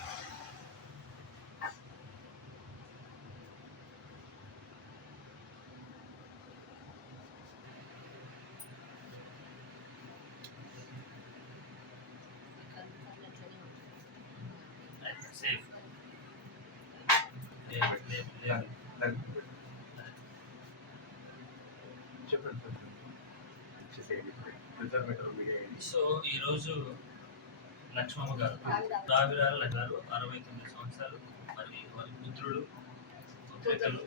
సేఫ్ సో ఈరోజు లక్ష్మమ్మ గారు రావిరాల గారు 69 సంవత్సరాలు. మరి వారి పుత్రులు పుత్రికలు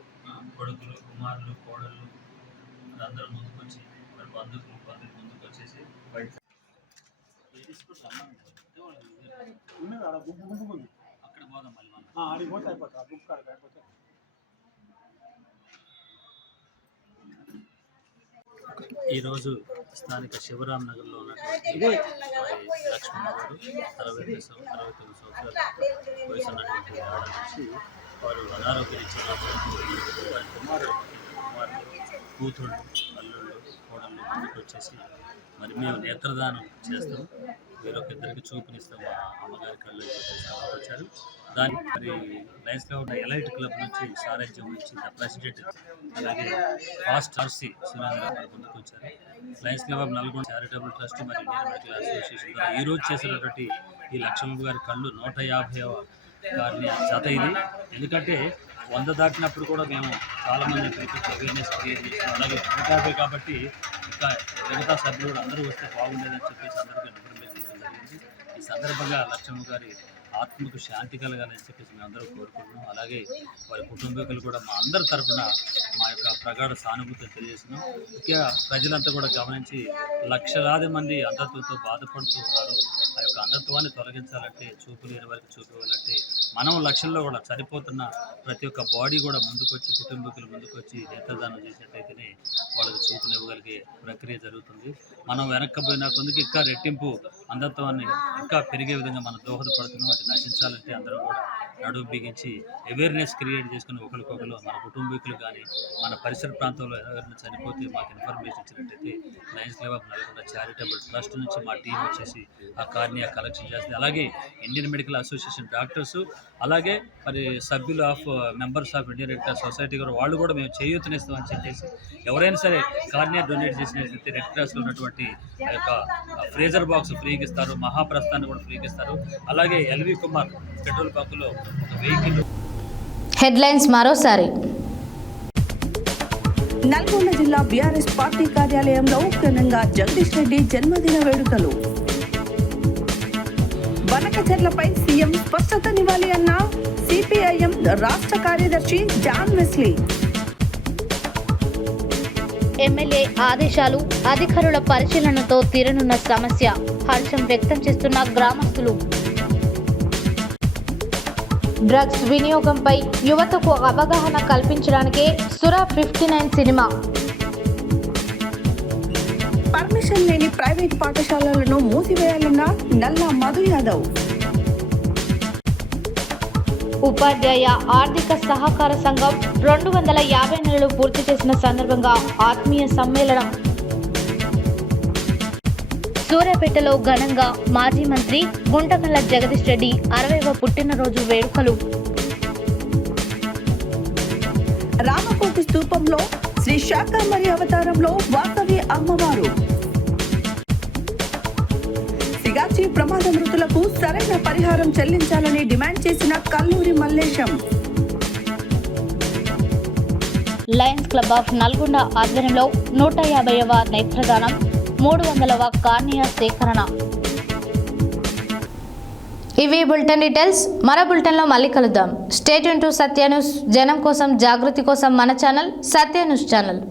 కొడుకులు కుమారులు కోడళ్ళు అందరూ ముందుకొచ్చి మరి బంధువులు ముందుకు వచ్చేసి అక్కడ పోదాం మళ్ళీ ఈరోజు స్థానిక శివరాం నగర్లో ఉన్నటువంటి లక్ష్మమ్మ గారు 69 సంవత్సరాల వయసు ఉన్నటువంటి ఆడ నుంచి వారు అనారోగ్యరీత్యా వారి కుమారులు కూతుళ్ళు అల్లుళ్ళు కోడళ్ళు ముందుకు వచ్చేసి మరి మేము నేత్రదానం చేస్తాం, వేరొకరికి చూపునిస్తాం మా అమ్మగారి కళ్ళు వచ్చారు. దాని మరి లయన్స్ క్లబ్ ఎలైట్ క్లబ్ నుంచి సారథ్యం వహించి ప్రెసిడెంట్ అలాగే ఫాస్ట్ ఆర్సీ సురేంద్ర గారు ముందుకు వచ్చారు. Lions club of Nalgonda charitable trust మరియు ఇండియన్ మెడికల్ అసోసియేషన్ ద్వారా ఈరోజు చేసినటువంటి ఈ లక్ష్మమ్మ గారి కళ్ళు 150వ కార్నియా జత ఇది. ఎందుకంటే 100 దాటినప్పుడు కూడా మేము చాలామంది అవేర్నెస్ క్రియేట్ చేస్తున్నాం. అలాగే 150 కాబట్టి ఇంకా మిగతా సభ్యులు కూడా అందరూ వస్తే బాగుండేదని చెప్పేసి అందరికీ ఇన్ఫర్మేషన్ జరిగింది. ఈ సందర్భంగా లక్ష్మమ్మ గారి ఆత్మకు శాంతి కలగాలని చెప్పేసి మేము అందరూ కోరుకుంటున్నాం. అలాగే వారి కుటుంబీకులు కూడా మా అందరి తరఫున మా యొక్క ప్రగాఢ సానుభూతిని తెలియజేస్తున్నాం. ముఖ్యంగా ప్రజలంతా కూడా గమనించి లక్షలాది మంది అంధత్వంతో బాధపడుతూ ఉన్నారు. ఆ యొక్క అంధత్వాన్ని తొలగించాలంటే, చూపు లేని వారికి చూపించాలంటే మనం లక్షల్లో కూడా సరిపోతున్న ప్రతి ఒక్క బాడీ కూడా ముందుకొచ్చి కుటుంబీకులు ముందుకొచ్చి నేత్రదానం చేసినట్టయితేనే వాళ్ళకి చూపునివ్వగలిగే ప్రక్రియ జరుగుతుంది. మనం వెనక్కపోయినా కొందుకు ఇంకా రెట్టింపు అంధత్వాన్ని ఇంకా పెరిగే విధంగా మనం దోహదపడుతున్నాం. అది నశించాలంటే అందరూ కూడా నడుము బిగించి అవేర్నెస్ క్రియేట్ చేసుకుని ఒకరికొకరు మన కుటుంబీకులు కానీ మన పరిసర ప్రాంతంలో ఎవరైనా చనిపోతే మాకు ఇన్ఫర్మేషన్ ఇచ్చినట్టయితే Lions club of Nalgonda charitable trust నుంచి మా టీం వచ్చేసి ఆ కార్నియా కలెక్షన్ చేస్తుంది. అలాగే ఇండియన్ మెడికల్ అసోసియేషన్ డాక్టర్స్ అలాగే మరి సభ్యులు of members of Indian red cross society కూడా వాళ్ళు కూడా మేము చేయూతనిస్తామని చెప్పేసి ఎవరైనా సరే కార్నియా డొనేట్ చేసినట్లయితే రెడ్ క్రాస్లో ఉన్నటువంటి ఆ యొక్క ఫ్రీజర్ బాక్స్ ఫ్రీకి ఇస్తారు, మహాప్రస్థాన్ని కూడా ఫ్రీకి ఇస్తారు. అలాగే ఎల్వి కుమార్ పెట్రోల్ బంకులో ఒక వెహికల్. హెడ్లైన్స్ మరోసారి. నల్గొండ జిల్లా బీఆర్ఎస్ పార్టీ కార్యాలయంలో ఘనంగా జగదీష్ రెడ్డి జన్మదిన వేడుకలు. బనకచెర్లపై సీఎం స్పష్టతనివ్వాలి అన్న సిపిఐఎం రాష్ట్ర కార్యదర్శి జాన్ వెస్లీ. ఎమ్మెల్యే ఆదేశాలు అధికారుల పరిశీలనతో తీరనున్న సమస్య, హర్షం వ్యక్తం చేస్తున్న గ్రామస్తులు. డ్రగ్స్ వినియోగంపై యువతకు అవగాహన కల్పించడానికే సురా 59 సినిమా. పర్మిషన్ లేని ప్రైవేట్ పాఠశాలలను మూసివేయాలన్న నల్ల మధు యాదవ్. ఉపాధ్యాయ ఆర్థిక సహకార సంఘం 250 నెలలు పూర్తి చేసిన సందర్భంగా ఆత్మీయ సమ్మేళనం. సూర్యాపేటలో ఘనంగా మాజీ మంత్రి గుంటకల్ల జగదీష్ రెడ్డి 60వ పుట్టినరోజు వేడుకలు. రామకోటి స్తూపంలో శ్రీ శాకంబరి అవతారంలో వాసవి అమ్మవారు. సిగాచి ప్రమాద మృతులకు సరైన పరిహారం చెల్లించాలని డిమాండ్ చేసిన Kalluri Mallesham. Lions club of Nalgonda ఆధ్వర్యంలో 150వ నేత్రదానం, 300వ కార్నియా సేకరణ. ఇవి బులెటిన్ డీటెయిల్స్. మరో బులెటిన్లో మళ్ళీ కలుద్దాం. Stay tune to Satya news. జనం కోసం, జాగృతి కోసం మన ఛానల్ సత్య న్యూస్ ఛానల్.